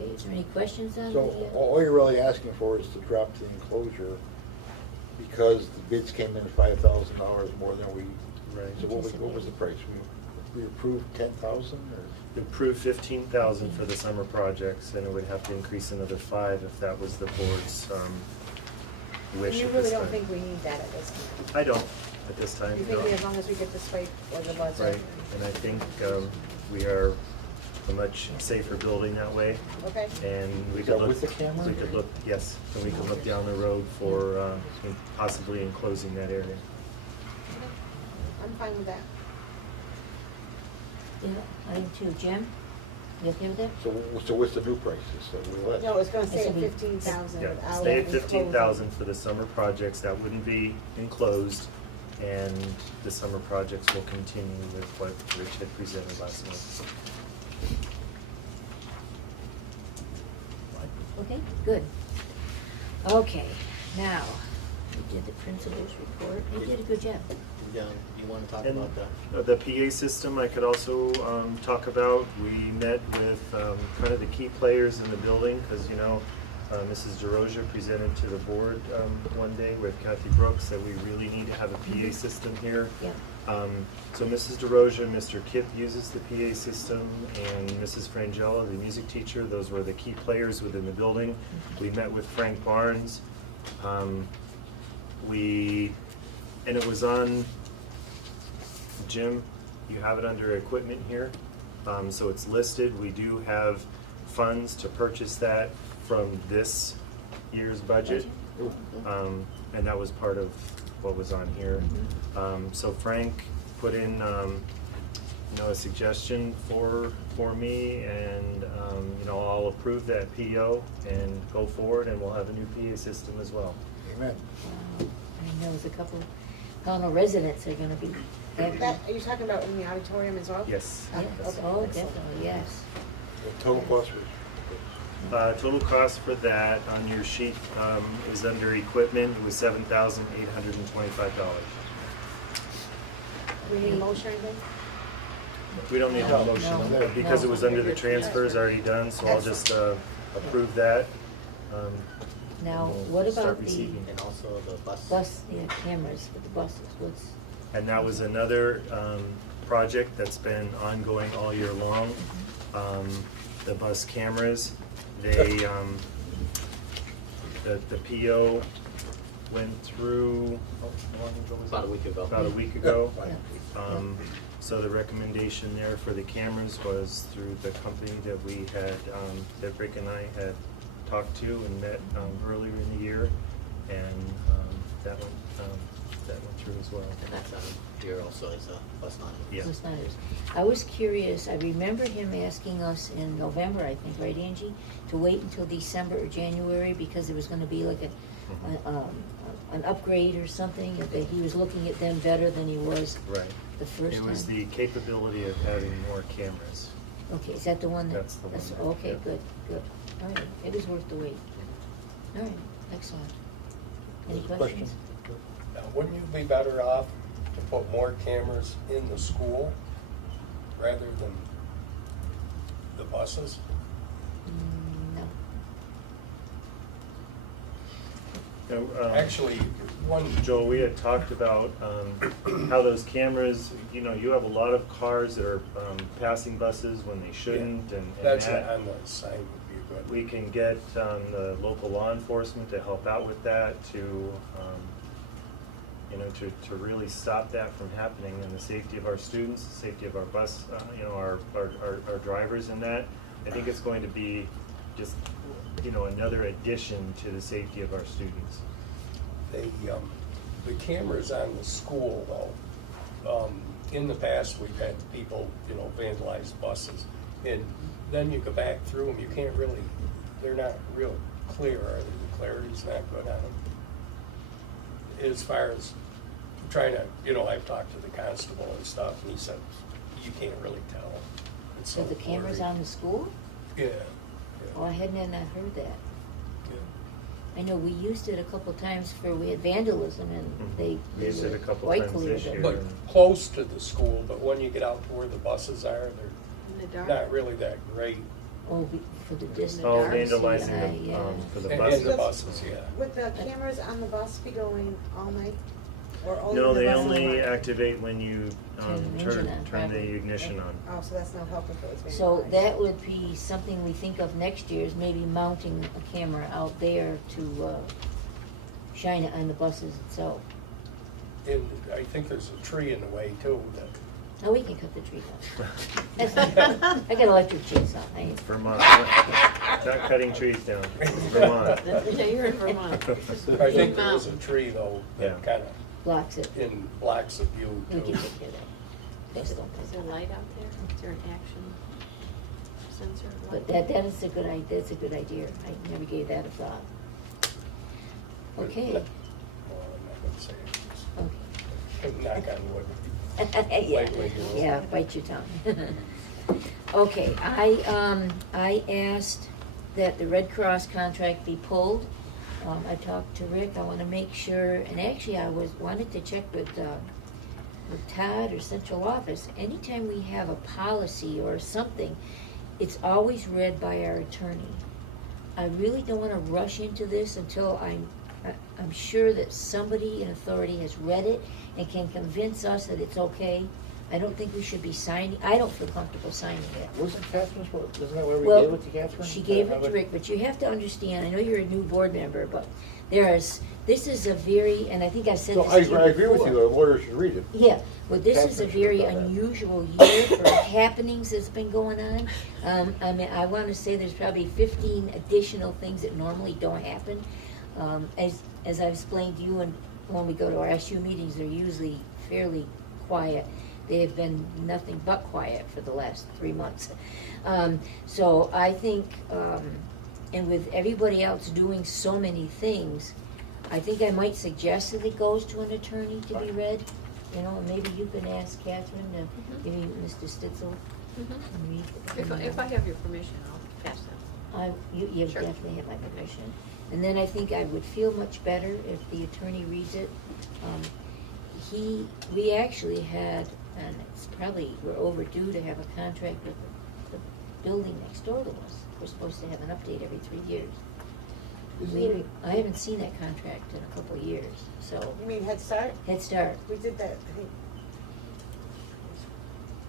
Okay, is there any questions on So the? all you're really asking for is to drop the enclosure because the bids came in $5,000 more than we. Right. So what was the price? We approved 10,000 or? Approved 15,000 for the summer projects, and it would have to increase another 5 if that was the board's wish And you at really this don't time. think we need that at this time? I don't at this time. You think no. as long as we get the swipe or the buzzer? Right, and I think we are a much safer building that way. Okay. And we Is could that look. with the camera? We could look, yes, and we could look down the road for possibly enclosing that area. I'm fine with that. Yeah, I am too. Jim, you okay with that? So what's the new prices? So we let. No, it's gonna I stay said at we- 15,000 Yeah, without. stay at enclosing. 15,000 for the summer projects, that wouldn't be enclosed, and the summer projects will continue with what Rich had presented last month. Okay, good. Okay, now, we did the principal's report. They did a good job. You want to talk And about that? the PA system I could also talk about. We met with kind of the key players in the building, because Mrs. DeRosa presented to the board one day with Kathy Brooks that we really need to have a PA system here. Yeah. So Mrs. DeRosa, Mr. Kipp uses the PA system, and Mrs. Frangella, the music teacher, those were the key players within the building. We met with Frank Barnes. And it was on, Jim, you have it under equipment here. So it's listed. We do have funds to purchase that from this year's budget. And that was part of what was on here. So Frank put in, a suggestion for me, and I'll approve that PO and go forward, and we'll have a new PA system as well. Amen. And there was a couple Pownal residents are gonna be happy. Are you talking about in the auditorium as well? Yes. Yes, Okay, oh, excellent. definitely, yes. The total cost was. Total cost for that on your sheet is under equipment. It was $7,825. Do we need a motion or anything? We don't need a No, motion on no, that because no. it was under the transfers already done, so I'll just approve that. Now, We'll what start about the receiving. And also the bus. bus, cameras for the buses, what's? And that was another project that's been ongoing all year long. The bus cameras, they, the PO went through, how long ago was that? About a week ago. About a week ago. Yeah. So the recommendation there for the cameras was through the company that we had, that Rick and I had talked to and met earlier in the year, and that went through as well. And that's on here also as a bus line. Yeah. Bus liners. I was curious, I remember him asking us in November, I think, right, Angie? To wait until December or January because there was gonna be like an upgrade or something, that he was looking at them better than he was Right. the first It time. was the capability of having more cameras. Okay, is that the one that? That's the one, Okay, yeah. good. All right, it was worth the wait. All right, excellent. Any Question? questions? Now, wouldn't you be better off to put more cameras in the school rather than the buses? No. Actually, one. Joel, we had talked about how those cameras, you have a lot of cars that are passing buses when they shouldn't, and That's that, on the sign would be good. we can get the local law enforcement to help out with that, to really stop that from happening, and the safety of our students, the safety of our bus, our drivers in that. I think it's going to be just another addition to the safety of our students. The cameras on the school though, in the past, we've had people, vandalize buses. And then you go back through them, you can't really, they're not real clear, or the clarity's not good on them. As far as trying to, I've talked to the constable and stuff, and he said, you can't really tell. It's So the cameras blurry. on the school? Yeah. Oh, I hadn't not heard that. Yeah. I know we used it a couple times we had vandalism and they Used it were a couple quite times clear this that- year. But close to the school, but when you get out to where the buses are, In the they're dark. not really that great. Oh, for the distance. Oh, dark, vandalizing yeah. for the And buses. the buses, yeah. Would the cameras on the bus be going all night? Or only No, the they buses only run? activate when you Turn the turn engine on, the probably. ignition on. Oh, so that's no help if it was vandalized. So that would be something we think of next year, is maybe mounting a camera out there to shine it on the buses itself. And I think there's a tree in the way too, that Oh, we can cut the tree down. I got electric chainsaw. It's Vermont. Not cutting trees down. It's Vermont. Yeah, you're in Vermont. I think there is a tree though, that Yeah. kind of Blocks it. blocks the view We can too. take care of that. Is Just don't there put a it. light out there? Is there an action sensor light? But that is a good idea, that's a good idea. I never gave that a thought. Okay. Well, I'm not gonna say it. Okay. Knock on wood. Yeah, Lightly. yeah, bite your tongue. Okay, I asked that the Red Cross contract be pulled. I talked to Rick, I wanna make sure, and actually I wanted to check with Todd or central office. Anytime we have a policy or something, it's always read by our attorney. I really don't wanna rush into this until I'm sure that somebody in authority has read it and can convince us that it's okay. I don't think we should be signing, I don't feel comfortable signing it. Wasn't Catherine's, isn't that why we Well, gave it to Catherine? she gave it to Rick, but you have to understand, I know you're a new board member, but this is a very, and I think I said So this to you I agree with before. you, a lawyer should read it. Yeah, well, this is a Catherine should very have done that. unusual year for happenings that's been going on. I mean, I wanna say there's probably 15 additional things that normally don't happen. As I've explained to you, and when we go to our SU meetings, they're usually fairly quiet. They have been nothing but quiet for the last 3 months. So I think, and with everybody else doing so many things, I think I might suggest that it goes to an attorney to be read. And maybe you can ask Catherine to, maybe Mr. Stitzel. and read. If I have your permission, I'll pass that. You Sure. definitely have my permission. And then I think I would feel much better if the attorney reads it. We actually had, and it's probably, we're overdue to have a contract with the building next door to us. We're supposed to have an update every 3 years. I haven't seen that contract in a couple of years, so. You mean Head Start? Head Start, We did that, I think.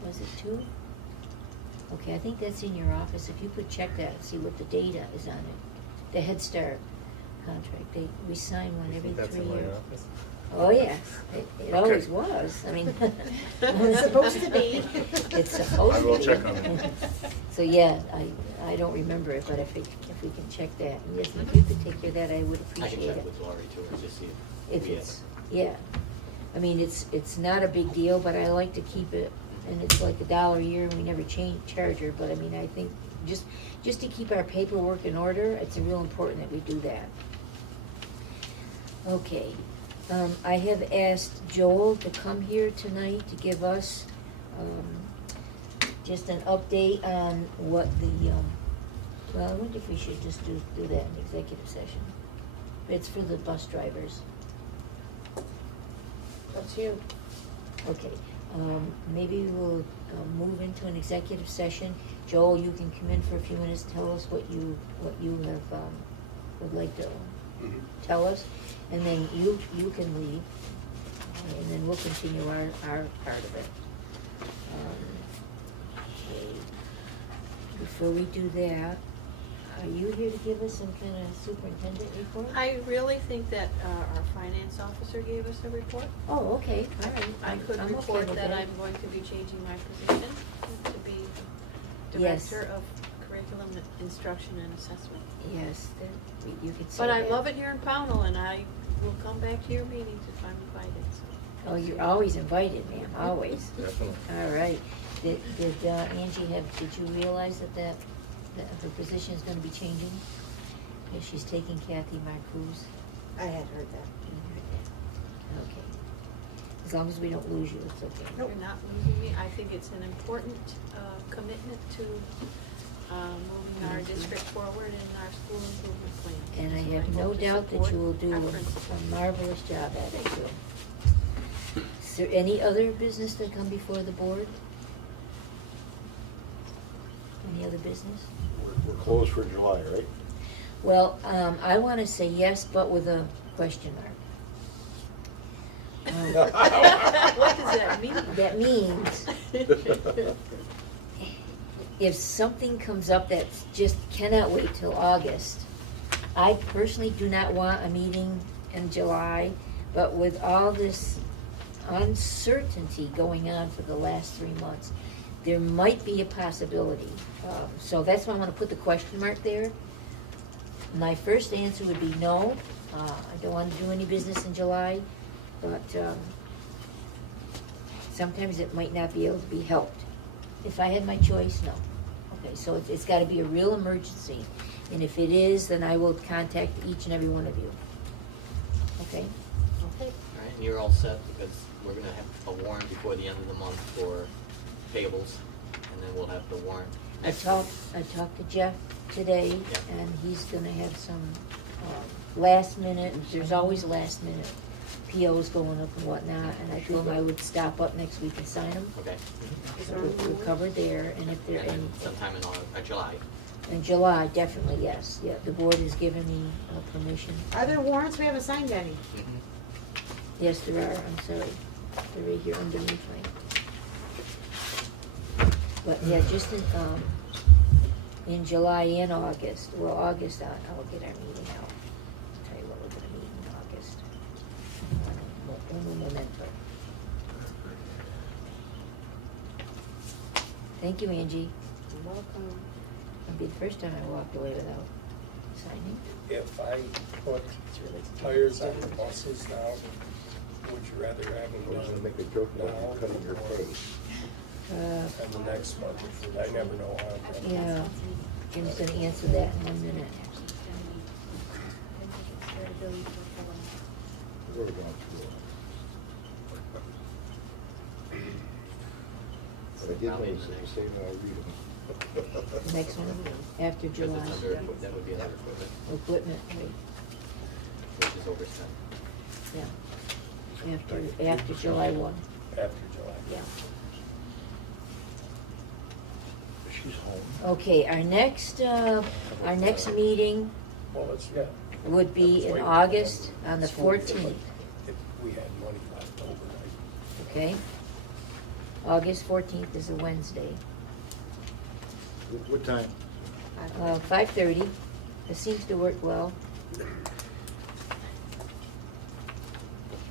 was it 2? Okay, I think that's in your office. If you could check that and see what the data is on it. The Head Start contract, we sign one every That's 3 in my years. office. Oh, yes, it always was, I mean. It's supposed to be. It's supposed to be. I will check on it. So, yeah, I don't remember it, but if we can check that, and yes, if you could take care of that, I would I can appreciate check it. with Laurie too, and just see If we have it's, yeah, I mean, it's not a big deal, but I like to keep it, and it's like $1 a year, and we never charge her, but I mean, I think, just to keep our paperwork in order, it's real important that we do that. Okay, I have asked Joel to come here tonight to give us, just an update on what the, well, I wonder if we should just do that in executive session. It's for the bus drivers. That's you. Okay, maybe we'll move into an executive session. Joel, you can come in for a few minutes, tell us what you have, would like to tell us, and then you can leave, and then we'll continue our part of it. Okay. Before we do that, are you here to give us some kind of superintendent report? I really think that our finance officer gave us a report. Oh, okay, all right. I could I'm okay report with that I'm going to be changing my position to be Yes. Director of curriculum, instruction, and assessment. Yes, you could say But I that. love it here in Pownal, and I will come back to your meetings if I'm invited, so. Oh, you're always invited, ma'am, always. Definitely. All right. Did Angie did you realize that her position is gonna be changing? Yeah, she's taking Kathy Marcuse. I had heard that. You heard that? Okay. As long as we don't lose you, it's okay. You're not losing me. I think it's an important commitment to moving our district forward in our school improvement plan. And I So have no hope to doubt that support you will do our a principal. marvelous job at it, too. Is there any other business that come before the board? Any other business? We're closed for July, right? Well, I want to say yes, but with a question mark. What does that mean? That means if something comes up that just cannot wait till August, I personally do not want a meeting in July, but with all this uncertainty going on for the last 3 months, there might be a possibility. So that's why I want to put the question mark there. My first answer would be no. I don't want to do any business in July, but sometimes it might not be able to be helped. If I had my choice, no. Okay, so it's got to be a real emergency. And if it is, then I will contact each and every one of you. Okay? All right, and you're all set because we're gonna have a warrant before the end of the month for payables, and then we'll have the warrant. I talked to Jeff today, Yeah. and he's gonna have some last minute, there's always last minute POs going up and whatnot, and I told him I would stop up next week and sign them. Okay. So we're covered there, and if there And any, then sometime in July. in July, definitely, yes, yeah, the board has given me permission. Are there warrants? We haven't signed any. Yes, there are, I'm sorry, they're right here underneath me. But, yeah, just in July and August, well, August, I'll get our meeting out. I'll tell you what we're gonna meet in August. Un momento. Thank you, Angie. You're welcome. It'll be the first time I walked away without signing. If I put tires on the buses now, would you rather have them I was gonna done make a joke about now you cutting your or pay. at the next month? Because I never know how. I'm gonna- Yeah, Jim's gonna answer that in 1 minute. We're going through it. But I did Probably notice the it next- was saying that I read them. The next one, after Because July. it's under, that would be under equipment, Equipment, right, which is over 10. yeah. After July 1, After July. yeah. She's home. Okay, our next meeting Well, it's, yeah. would be in Wait. August on the School year, but 14th, If we had money left over, okay? August 14th is a Wednesday. What time? 5:30, it seems to work well.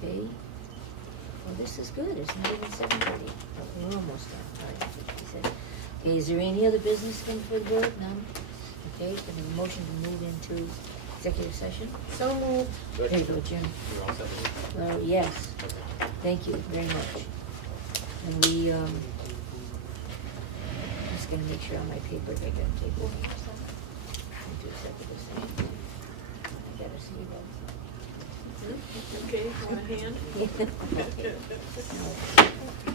Okay, well, this is good, it's not even 7:30, we're almost done. All right, he said. Okay, is there any other business come for the board? None? Okay, then a motion to move into executive session? So moved. There you go, Jim. You're all set with it? Yes, thank you very much. And we, just gonna make sure on my paper they're gonna take one. Into executive session. I gotta see that. Okay, want a hand? No.